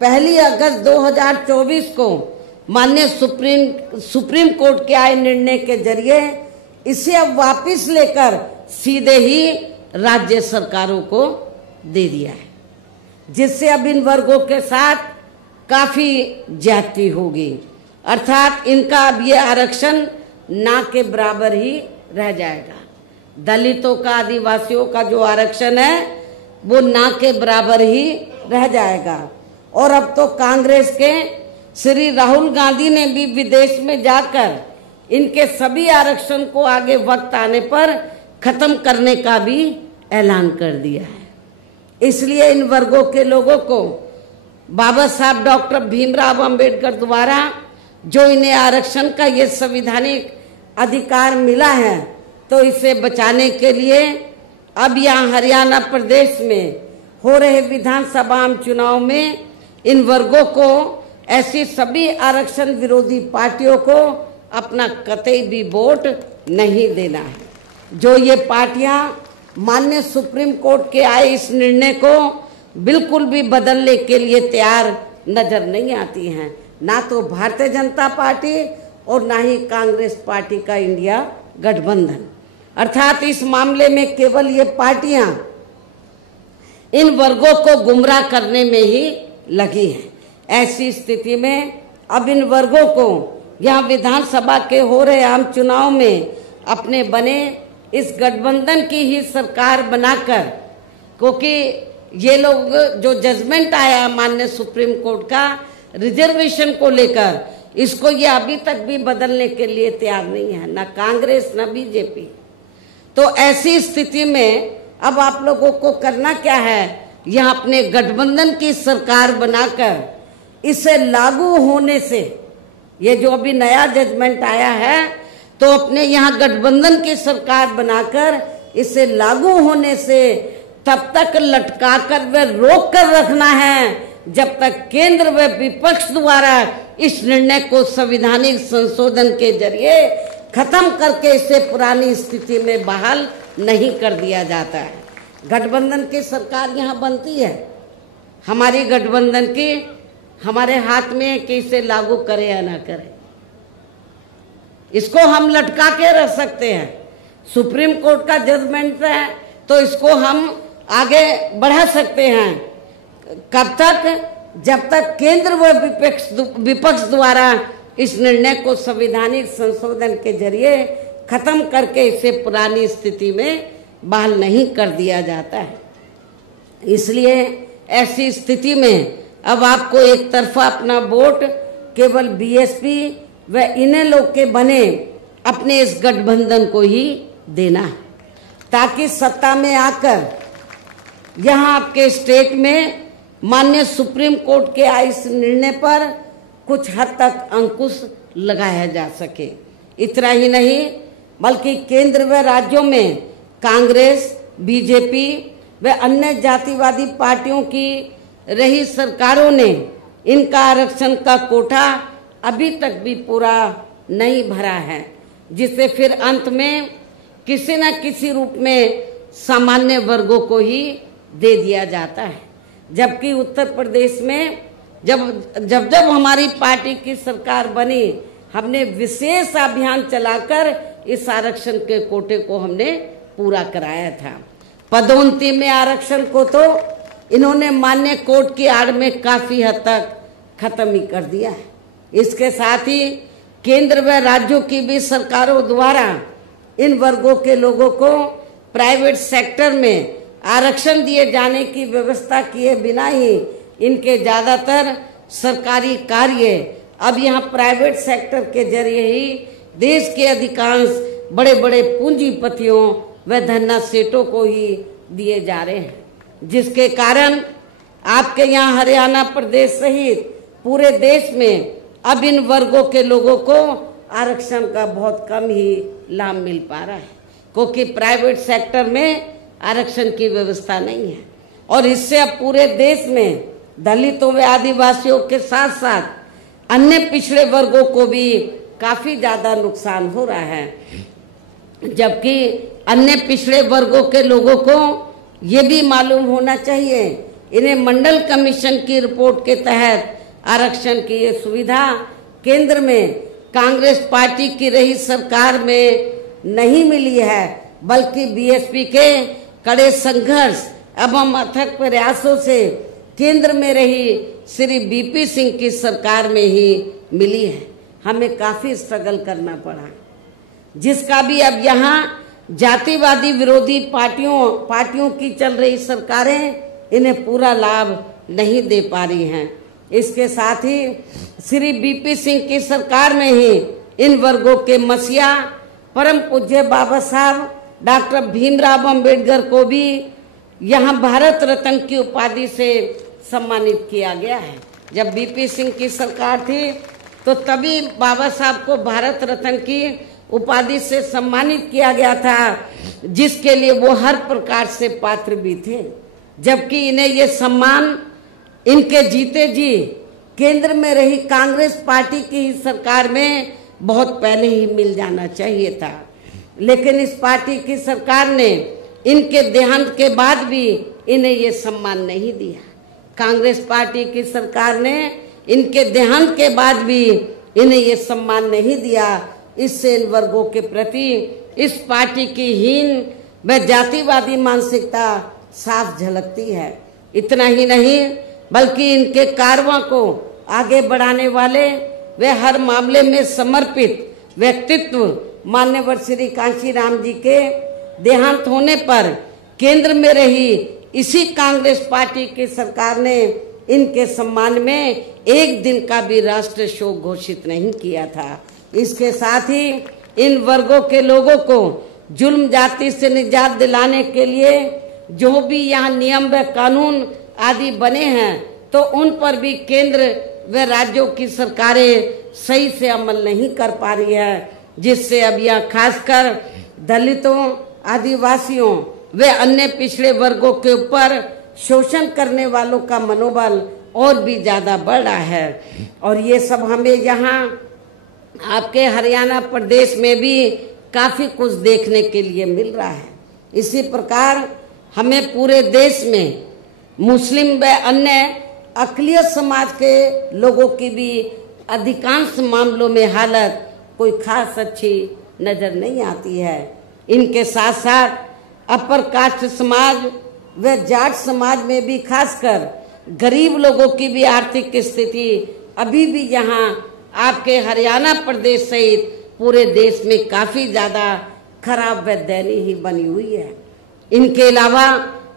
1 अगस्त 2024 को माननीय सुप्रीम कोर्ट के आए निर्णय के जरिए इसे अब वापस लेकर सीधे ही राज्य सरकारों को दे दिया है, जिससे अब इन वर्गों के साथ काफी ज्यादती होगी। अर्थात इनका अब ये आरक्षण ना के बराबर ही रह जाएगा। दलितों का, आदिवासियों का जो आरक्षण है वो ना के बराबर ही रह जाएगा। और अब तो कांग्रेस के श्री राहुल गांधी ने भी विदेश में जाकर इनके सभी आरक्षण को आगे वक्त आने पर खत्म करने का भी ऐलान कर दिया है। इसलिए इन वर्गों के लोगों को बाबा साहब डॉक्टर भीमराव अंबेडकर द्वारा जो इन्हें आरक्षण का ये संवैधानिक अधिकार मिला है, तो इसे बचाने के लिए अब यहाँ हरियाणा प्रदेश में हो रहे विधानसभा चुनाव में इन वर्गों को, ऐसी सभी आरक्षण विरोधी पार्टियों को अपना कतई भी वोट नहीं देना है। जो ये पार्टियां माननीय सुप्रीम कोर्ट के आए इस निर्णय को बिल्कुल भी बदलने के लिए तैयार नजर नहीं आती हैं, ना तो भारतीय जनता पार्टी और ना ही कांग्रेस पार्टी का इंडिया गठबंधन। अर्थात इस मामले में केवल ये पार्टियां इन वर्गों को गुमराह करने में ही लगी हैं। ऐसी स्थिति में अब इन वर्गों को यहाँ विधानसभा के हो रहे आम चुनाव में अपने बने इस गठबंधन की ही सरकार बनाकर, क्योंकि ये लोग जो जजमेंट आया माननीय सुप्रीम कोर्ट का रिजर्वेशन को लेकर, इसको ये अभी तक भी बदलने के लिए तैयार नहीं है, ना कांग्रेस ना बीजेपी। तो ऐसी स्थिति में अब आप लोगों को करना क्या है, यह अपने गठबंधन की सरकार बनाकर इसे लागू होने से, ये जो अभी नया जजमेंट आया है, तो अपने यहाँ गठबंधन की सरकार बनाकर इसे लागू होने से तब तक लटका कर व रोक कर रखना है जब तक केंद्र व विपक्ष द्वारा इस निर्णय को संवैधानिक संशोधन के जरिए खत्म करके इसे पुरानी स्थिति में बहाल नहीं कर दिया जाता है। गठबंधन की सरकार यहाँ बनती है, हमारी गठबंधन की हमारे हाथ में है कि इसे लागू करे या ना करे। इसको हम लटका के रख सकते हैं। सुप्रीम कोर्ट का जजमेंट है तो इसको हम आगे बढ़ा सकते हैं। कब तक? जब तक केंद्र व विपक्ष द्वारा इस निर्णय को संवैधानिक संशोधन के जरिए खत्म करके इसे पुरानी स्थिति में बहाल नहीं कर दिया जाता है। इसलिए ऐसी स्थिति में अब आपको एक तरफा अपना वोट केवल बीएसपी व इन्हें लोग के बने अपने इस गठबंधन को ही देना है, ताकि सत्ता में आकर यहाँ आपके स्टेट में माननीय सुप्रीम कोर्ट के इस निर्णय पर कुछ हद तक अंकुश लगाया जा सके। इतना ही नहीं बल्कि केंद्र व राज्यों में कांग्रेस, बीजेपी व अन्य जातिवादी पार्टियों की रही सरकारों ने इनका आरक्षण का कोटा अभी तक भी पूरा नहीं भरा है, जिससे फिर अंत में किसी न किसी रूप में सामान्य वर्गों को ही दे दिया जाता है। जबकि उत्तर प्रदेश में जब हमारी पार्टी की सरकार बनी, हमने विशेष अभियान चलाकर इस आरक्षण के कोटे को हमने पूरा कराया था। पदोन्नति में आरक्षण को तो इन्होंने मान्य कोर्ट की आड़ में काफी हद तक खत्म ही कर दिया है। इसके साथ ही केंद्र व राज्यों की भी सरकारों द्वारा इन वर्गों के लोगों को प्राइवेट सेक्टर में आरक्षण दिए जाने की व्यवस्था किए बिना ही इनके ज्यादातर सरकारी कार्य अब यहाँ प्राइवेट सेक्टर के जरिए ही देश के अधिकांश बड़े बड़े पूंजीपतियों व धन्ना सेठों को ही दिए जा रहे हैं, जिसके कारण आपके यहाँ हरियाणा प्रदेश सहित पूरे देश में अब इन वर्गों के लोगों को आरक्षण का बहुत कम ही लाभ मिल पा रहा है, क्योंकि प्राइवेट सेक्टर में आरक्षण की व्यवस्था नहीं है। और इससे अब पूरे देश में दलितों व आदिवासियों के साथ साथ अन्य पिछड़े वर्गों को भी काफी ज्यादा नुकसान हो रहा है। जबकि अन्य पिछड़े वर्गों के लोगों को ये भी मालूम होना चाहिए, इन्हें मंडल कमीशन की रिपोर्ट के तहत आरक्षण की ये सुविधा केंद्र में कांग्रेस पार्टी की रही सरकार में नहीं मिली है, बल्कि बीएसपी के कड़े संघर्ष एवं अथक प्रयासों से केंद्र में रही श्री बीपी सिंह की सरकार में ही मिली है। हमें काफी स्ट्रगल करना पड़ा, जिसका भी अब यहाँ जातिवादी विरोधी पार्टियों की चल रही सरकारें इन्हें पूरा लाभ नहीं दे पा रही हैं। इसके साथ ही श्री बीपी सिंह की सरकार में ही इन वर्गों के मसीहा परम पूज्य बाबा साहब डॉक्टर भीमराव अंबेडकर को भी यहाँ भारत रत्न की उपाधि से सम्मानित किया गया है। जब बीपी सिंह की सरकार थी तो तभी बाबा साहब को भारत रत्न की उपाधि से सम्मानित किया गया था, जिसके लिए वो हर प्रकार से पात्र भी थे। जबकि इन्हें ये सम्मान इनके जीते जी केंद्र में रही कांग्रेस पार्टी की सरकार में बहुत पहले ही मिल जाना चाहिए था, लेकिन इस पार्टी की सरकार ने इनके देहांत के बाद भी इन्हें ये सम्मान नहीं दिया। कांग्रेस पार्टी की सरकार ने इनके देहांत के बाद भी इन्हें ये सम्मान नहीं दिया। इससे इन वर्गों के प्रति इस पार्टी की हीन व जातिवादी मानसिकता साफ झलकती है। इतना ही नहीं बल्कि इनके कारवां को आगे बढ़ाने वाले वे हर मामले में समर्पित व्यक्तित्व मान्यवर श्री कांशीराम जी के देहांत होने पर केंद्र में रही इसी कांग्रेस पार्टी की सरकार ने इनके सम्मान में एक दिन का भी राष्ट्रीय शोक घोषित नहीं किया था। इसके साथ ही इन वर्गों के लोगों को जुल्म जाति से निजात दिलाने के लिए जो भी यहाँ नियम व कानून आदि बने हैं तो उन पर भी केंद्र व राज्यों की सरकारें सही से अमल नहीं कर पा रही है, जिससे अब यह खासकर दलितों, आदिवासियों व अन्य पिछड़े वर्गों के ऊपर शोषण करने वालों का मनोबल और भी ज्यादा बढ़ रहा है। और ये सब हमें यहाँ आपके हरियाणा प्रदेश में भी काफी कुछ देखने के लिए मिल रहा है। इसी प्रकार हमें पूरे देश में मुस्लिम व अन्य अक़लियत समाज के लोगों की भी अधिकांश मामलों में हालत कोई खास अच्छी नजर नहीं आती है। इनके साथ साथ अपर कास्ट समाज व जाट समाज में भी खासकर गरीब लोगों की भी आर्थिक स्थिति अभी भी यहाँ आपके हरियाणा प्रदेश सहित पूरे देश में काफी ज्यादा खराब व दयनीय ही बनी हुई है। इनके अलावा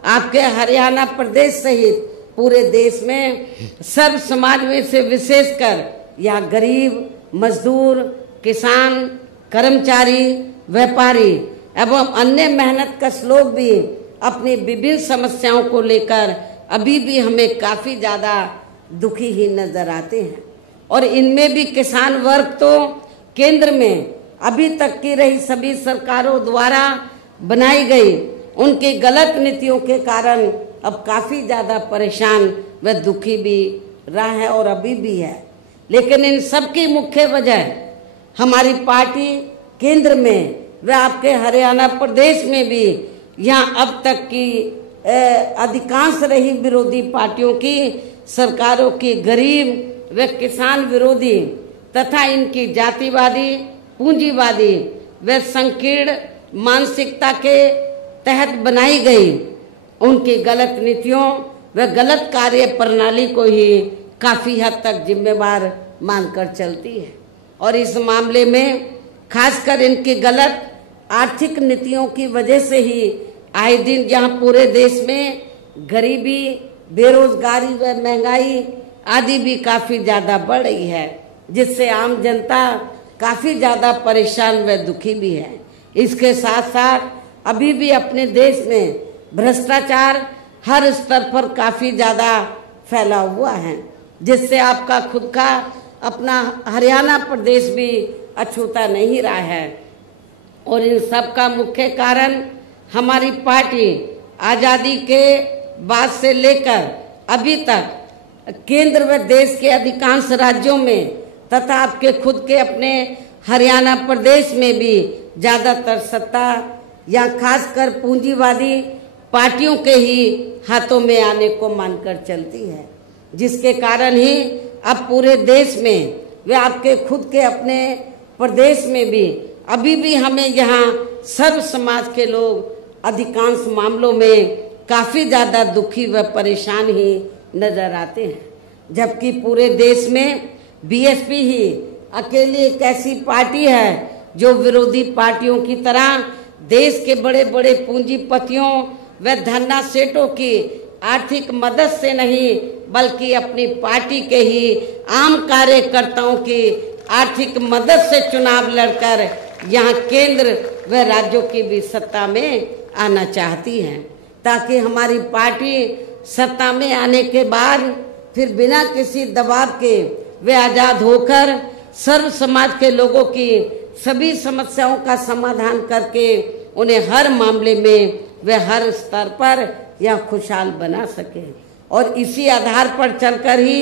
आपके हरियाणा प्रदेश सहित पूरे देश में सर्व समाज में से विशेषकर यहाँ गरीब, मजदूर, किसान, कर्मचारी, व्यापारी एवं अन्य मेहनत कश लोग भी अपनी विभिन्न समस्याओं को लेकर अभी भी हमें काफी ज्यादा दुखी ही नजर आते हैं। और इनमें भी किसान वर्ग तो केंद्र में अभी तक की रही सभी सरकारों द्वारा बनाई गई उनकी गलत नीतियों के कारण अब काफी ज्यादा परेशान व दुखी भी रहा है और अभी भी है। लेकिन इन सब की मुख्य वजह हमारी पार्टी केंद्र में व आपके हरियाणा प्रदेश में भी यहाँ अब तक की अधिकांश रही विरोधी पार्टियों की सरकारों की गरीब व किसान विरोधी तथा इनकी जातिवादी, पूंजीवादी व संकीर्ण मानसिकता के तहत बनाई गई उनकी गलत नीतियों व गलत कार्य प्रणाली को ही काफी हद तक जिम्मेवार मानकर चलती है। और इस मामले में खासकर इनकी गलत आर्थिक नीतियों की वजह से ही आए दिन यहाँ पूरे देश में गरीबी, बेरोजगारी व महंगाई आदि भी काफी ज्यादा बढ़ रही है, जिससे आम जनता काफी ज्यादा परेशान व दुखी भी है। इसके साथ साथ अभी भी अपने देश में भ्रष्टाचार हर स्तर पर काफी ज्यादा फैला हुआ है, जिससे आपका खुद का अपना हरियाणा प्रदेश भी अछूता नहीं रहा है। और इन सब का मुख्य कारण हमारी पार्टी आजादी के बाद से लेकर अभी तक केंद्र व देश के अधिकांश राज्यों में तथा आपके खुद के अपने हरियाणा प्रदेश में भी ज्यादातर सत्ता या खासकर पूंजीवादी पार्टियों के ही हाथों में आने को मानकर चलती है, जिसके कारण ही अब पूरे देश में व आपके खुद के अपने प्रदेश में भी अभी भी हमें यहाँ सर्व समाज के लोग अधिकांश मामलों में काफी ज्यादा दुखी व परेशान ही नजर आते हैं। जबकि पूरे देश में बीएसपी ही अकेली एक ऐसी पार्टी है जो विरोधी पार्टियों की तरह देश के बड़े बड़े पूंजीपतियों व धन्ना सेठों की आर्थिक मदद से नहीं बल्कि अपनी पार्टी के ही आम कार्यकर्ताओं की आर्थिक मदद से चुनाव लड़कर यहाँ केंद्र व राज्यों की भी सत्ता में आना चाहती है, ताकि हमारी पार्टी सत्ता में आने के बाद फिर बिना किसी दबाव के वे आजाद होकर सर्व समाज के लोगों की सभी समस्याओं का समाधान करके उन्हें हर मामले में वे हर स्तर पर या खुशहाल बना सके। और इसी आधार पर चलकर ही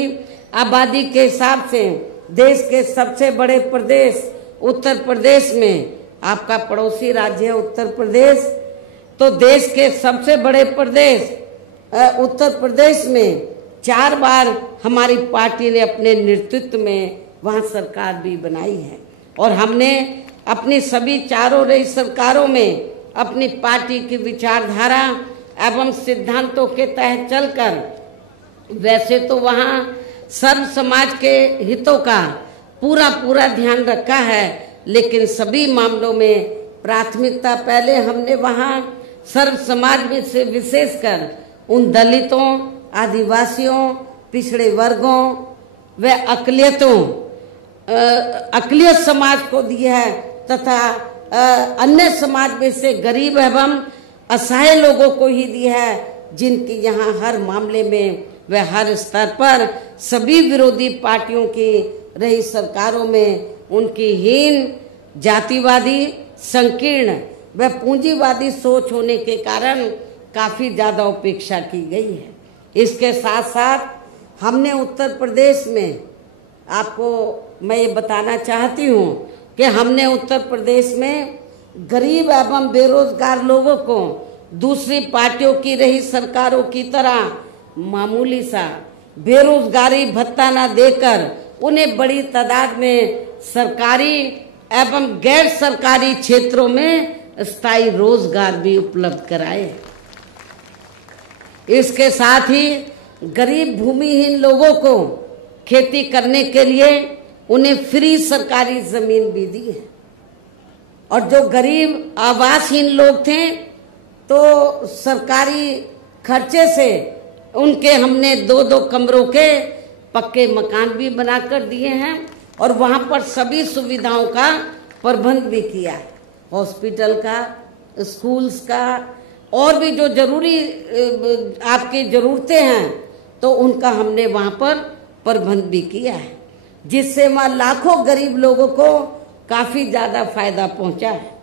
आबादी के हिसाब से देश के सबसे बड़े प्रदेश उत्तर प्रदेश में, आपका पड़ोसी राज्य है उत्तर प्रदेश, तो देश के सबसे बड़े प्रदेश उत्तर प्रदेश में 4 बार हमारी पार्टी ने अपने नेतृत्व में वहां सरकार भी बनाई है। और हमने अपनी सभी चारों रही सरकारों में अपनी पार्टी की विचारधारा एवं सिद्धांतों के तहत चलकर वैसे तो वहां सर्व समाज के हितों का पूरा ध्यान रखा है, लेकिन सभी मामलों में प्राथमिकता पहले हमने वहां सर्व समाज में से विशेषकर उन दलितों, आदिवासियों, पिछड़े वर्गों व अकलियत समाज को दिया है तथा अन्य समाज में से गरीब एवं असहाय लोगों को ही दिया है, जिनकी यहाँ हर मामले में व हर स्तर पर सभी विरोधी पार्टियों की रही सरकारों में उनकी हीन, जातिवादी, संकीर्ण व पूंजीवादी सोच होने के कारण काफी ज्यादा उपेक्षा की गई है। इसके साथ साथ हमने उत्तर प्रदेश में, आपको मैं ये बताना चाहती हूँ कि हमने उत्तर प्रदेश में गरीब एवं बेरोजगार लोगों को दूसरी पार्टियों की रही सरकारों की तरह मामूली सा बेरोजगारी भत्ता न देकर उन्हें बड़ी तादाद में सरकारी एवं गैर सरकारी क्षेत्रों में स्थायी रोजगार भी उपलब्ध कराए। इसके साथ ही गरीब भूमिहीन लोगों को खेती करने के लिए उन्हें फ्री सरकारी जमीन भी दी है। और जो गरीब आवासहीन लोग थे तो सरकारी खर्चे से उनके हमने 2-2 कमरों के पक्के मकान भी बनाकर दिए हैं और वहां पर सभी सुविधाओं का प्रबंध भी किया है, हॉस्पिटल का, स्कूल्स का, और भी जो जरूरी आपकी जरूरतें हैं तो उनका हमने वहां पर प्रबंध भी किया है, जिससे वहां लाखों गरीब लोगों को काफी ज्यादा फायदा पहुंचा है।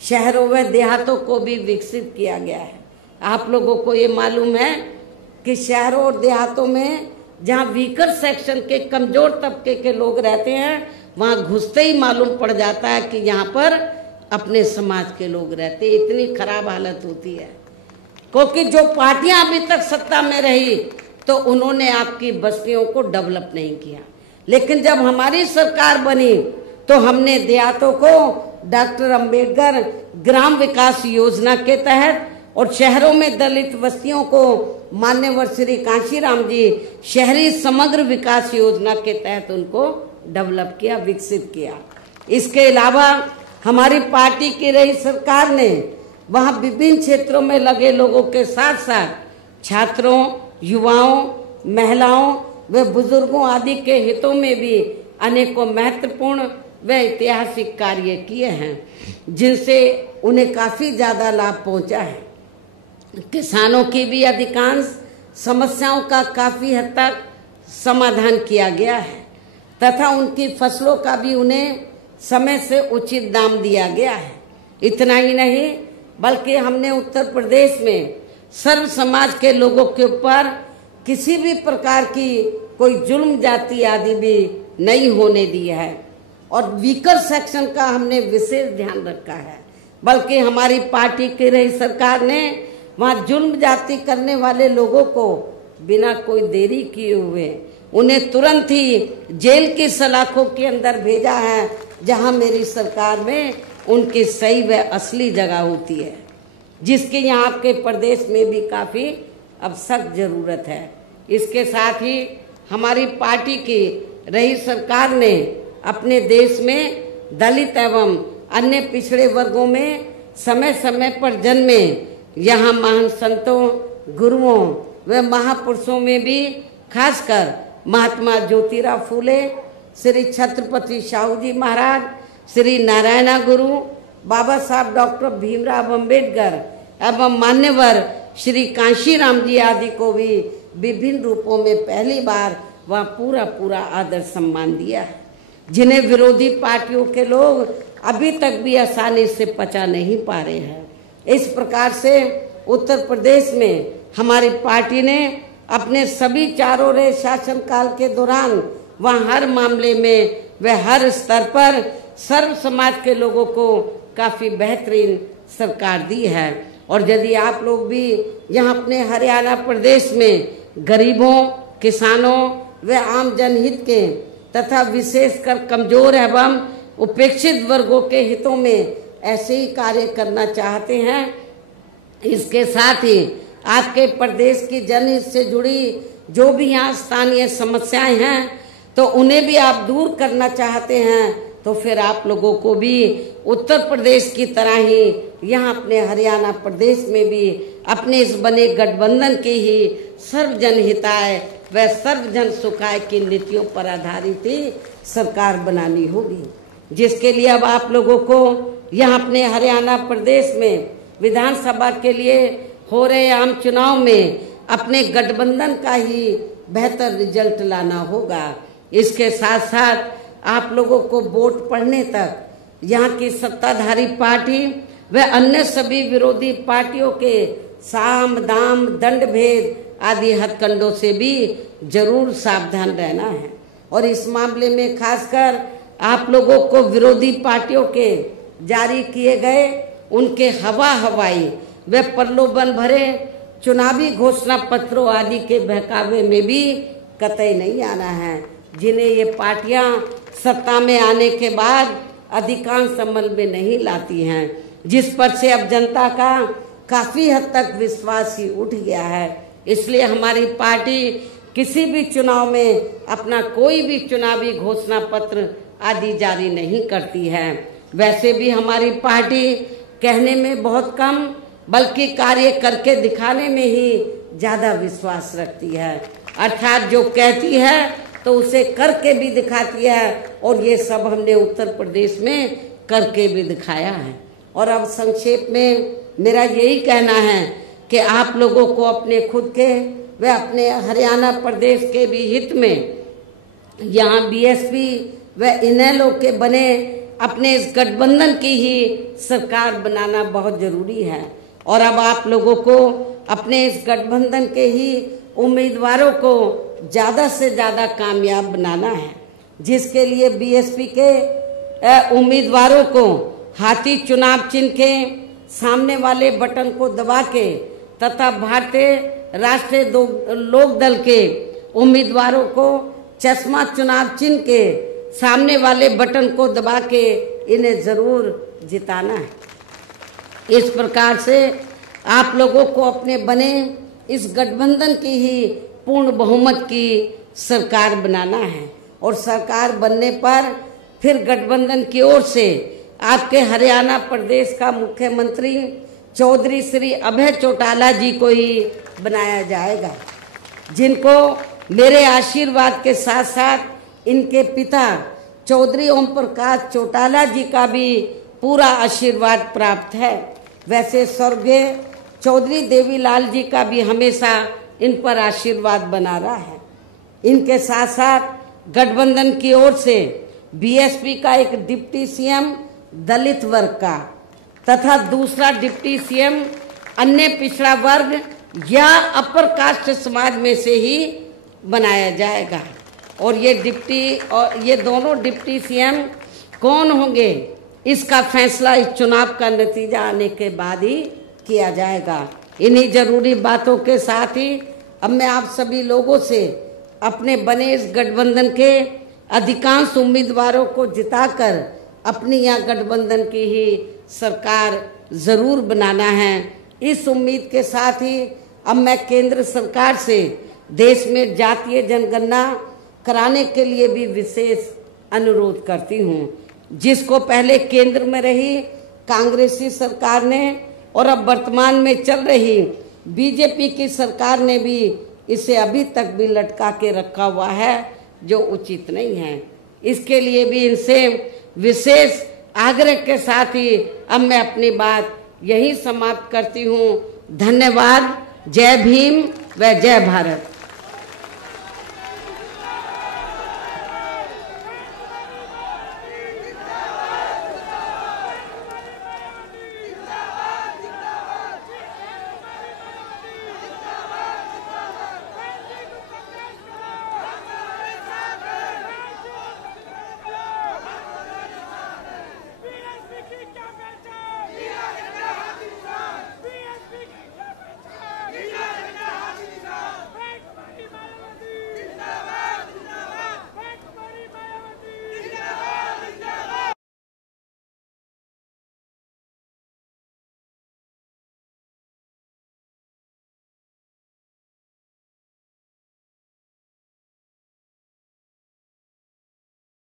शहरों व देहातों को भी विकसित किया गया है। आप लोगों को ये मालूम है कि शहरों और देहातों में जहाँ वीकर सेक्शन के कमजोर तबके के लोग रहते हैं वहाँ घुसते ही मालूम पड़ जाता है कि यहाँ पर अपने समाज के लोग रहते हैं। इतनी खराब हालत होती है, क्योंकि जो पार्टियां अभी तक सत्ता में रही तो उन्होंने आपकी बस्तियों को डेवलप नहीं किया, लेकिन जब हमारी सरकार बनी तो हमने देहातों को डॉक्टर अंबेडकर ग्राम विकास योजना के तहत और शहरों में दलित बस्तियों को मान्यवर श्री कांशीराम जी शहरी समग्र विकास योजना के तहत उनको डेवलप किया, विकसित किया। इसके अलावा हमारी पार्टी की रही सरकार ने वहां विभिन्न क्षेत्रों में लगे लोगों के साथ साथ छात्रों, युवाओं, महिलाओं व बुजुर्गों आदि के हितों में भी अनेकों महत्वपूर्ण व ऐतिहासिक कार्य किए हैं, जिनसे उन्हें काफी ज्यादा लाभ पहुंचा है। किसानों की भी अधिकांश समस्याओं का काफी हद तक समाधान किया गया है तथा उनकी फसलों का भी उन्हें समय से उचित दाम दिया गया है। इतना ही नहीं बल्कि हमने उत्तर प्रदेश में सर्व समाज के लोगों के ऊपर किसी भी प्रकार की कोई जुल्म जाति आदि भी नहीं होने दी है और वीकर सेक्शन का हमने विशेष ध्यान रखा है। बल्कि हमारी पार्टी की रही सरकार ने वहाँ जुल्म जाति करने वाले लोगों को बिना कोई देरी किए हुए उन्हें तुरंत ही जेल की सलाखों के अंदर भेजा है, जहाँ मेरी सरकार में उनकी सही व असली जगह होती है, जिसकी यहाँ आपके प्रदेश में भी काफी अब सख्त जरूरत है। इसके साथ ही हमारी पार्टी की रही सरकार ने अपने देश में दलित एवं अन्य पिछड़े वर्गों में समय समय पर जन्मे यहाँ महान संतों, गुरुओं व महापुरुषों में भी खासकर महात्मा ज्योतिराव फूले, श्री छत्रपति शाहू जी महाराज, श्री नारायणा गुरु, बाबा साहब डॉक्टर भीमराव अंबेडकर एवं मान्यवर श्री कांशीराम जी आदि को भी विभिन्न रूपों में पहली बार वह पूरा आदर सम्मान दिया है, जिन्हें विरोधी पार्टियों के लोग अभी तक भी आसानी से पचा नहीं पा रहे हैं। इस प्रकार से उत्तर प्रदेश में हमारी पार्टी ने अपने सभी चारों रहे शासनकाल के दौरान वहाँ हर मामले में व हर स्तर पर सर्व समाज के लोगों को काफी बेहतरीन सरकार दी है। और यदि आप लोग भी यहाँ अपने हरियाणा प्रदेश में गरीबों, किसानों व आम जनहित के तथा विशेषकर कमजोर एवं उपेक्षित वर्गों के हितों में ऐसे ही कार्य करना चाहते हैं, इसके साथ ही आपके प्रदेश की जनहित से जुड़ी जो भी यहाँ स्थानीय समस्याएं हैं तो उन्हें भी आप दूर करना चाहते हैं, तो फिर आप लोगों को भी उत्तर प्रदेश की तरह ही यहाँ अपने हरियाणा प्रदेश में भी अपने इस बने गठबंधन के ही सर्वजन हिताय व सर्वजन सुखाय की नीतियों पर आधारित ही सरकार बनानी होगी, जिसके लिए अब आप लोगों को यहाँ अपने हरियाणा प्रदेश में विधानसभा के लिए हो रहे आम चुनाव में अपने गठबंधन का ही बेहतर रिजल्ट लाना होगा। इसके साथ साथ आप लोगों को वोट पड़ने तक यहाँ की सत्ताधारी पार्टी व अन्य सभी विरोधी पार्टियों के साम दाम दंड भेद आदि हथकंडों से भी जरूर सावधान रहना है। और इस मामले में खासकर आप लोगों को विरोधी पार्टियों के जारी किए गए उनके हवाई व प्रलोभन भरे चुनावी घोषणा पत्रों आदि के बहकावे में भी कतई नहीं आना है, जिन्हें ये पार्टियां सत्ता में आने के बाद अधिकांश अमल में नहीं लाती हैं, जिस पर से अब जनता का काफी हद तक विश्वास ही उठ गया है। इसलिए हमारी पार्टी किसी भी चुनाव में अपना कोई भी चुनावी घोषणा पत्र आदि जारी नहीं करती है। वैसे भी हमारी पार्टी कहने में बहुत कम बल्कि कार्य करके दिखाने में ही ज्यादा विश्वास रखती है। अर्थात जो कहती है तो उसे करके भी दिखाती है, और ये सब हमने उत्तर प्रदेश में करके भी दिखाया है। और अब संक्षेप में मेरा यही कहना है कि आप लोगों को अपने खुद के व अपने हरियाणा प्रदेश के भी हित में यहाँ बीएसपी व इनेलो के बने अपने इस गठबंधन की ही सरकार बनाना बहुत जरूरी है। और अब आप लोगों को अपने इस गठबंधन के ही उम्मीदवारों को ज्यादा से ज्यादा कामयाब बनाना है, जिसके लिए बीएसपी के उम्मीदवारों को हाथी चुनाव चिन्ह के सामने वाले बटन को दबा के तथा भारतीय राष्ट्रीय लोक दल के उम्मीदवारों को चश्मा चुनाव चिन्ह के सामने वाले बटन को दबा के इन्हें जरूर जिताना है। इस प्रकार से आप लोगों को अपने बने इस गठबंधन की ही पूर्ण बहुमत की सरकार बनाना है, और सरकार बनने पर फिर गठबंधन की ओर से आपके हरियाणा प्रदेश का मुख्यमंत्री चौधरी श्री अभय चौटाला जी को ही बनाया जाएगा, जिनको मेरे आशीर्वाद के साथ साथ इनके पिता चौधरी ओम प्रकाश चौटाला जी का भी पूरा आशीर्वाद प्राप्त है। वैसे स्वर्गीय चौधरी देवीलाल जी का भी हमेशा इन पर आशीर्वाद बना रहा है। इनके साथ साथ गठबंधन की ओर से बीएसपी का एक डिप्टी सीएम दलित वर्ग का तथा दूसरा डिप्टी सीएम अन्य पिछड़ा वर्ग या अपर कास्ट समाज में से ही बनाया जाएगा। और ये दोनों डिप्टी सीएम कौन होंगे, इसका फैसला इस चुनाव का नतीजा आने के बाद ही किया जाएगा। इन्हीं जरूरी बातों के साथ ही अब मैं आप सभी लोगों से अपने बने इस गठबंधन के अधिकांश उम्मीदवारों को जिताकर अपनी यह गठबंधन की ही सरकार जरूर बनाना है। इस उम्मीद के साथ ही अब मैं केंद्र सरकार से देश में जातीय जनगणना कराने के लिए भी विशेष अनुरोध करती हूँ, जिसको पहले केंद्र में रही कांग्रेसी सरकार ने और अब वर्तमान में चल रही बीजेपी की सरकार ने भी इसे अभी तक भी लटका के रखा हुआ है, जो उचित नहीं है। इसके लिए भी इनसे विशेष आग्रह के साथ ही अब मैं अपनी बात यही समाप्त करती हूँ। धन्यवाद। जय भीम व जय भारत।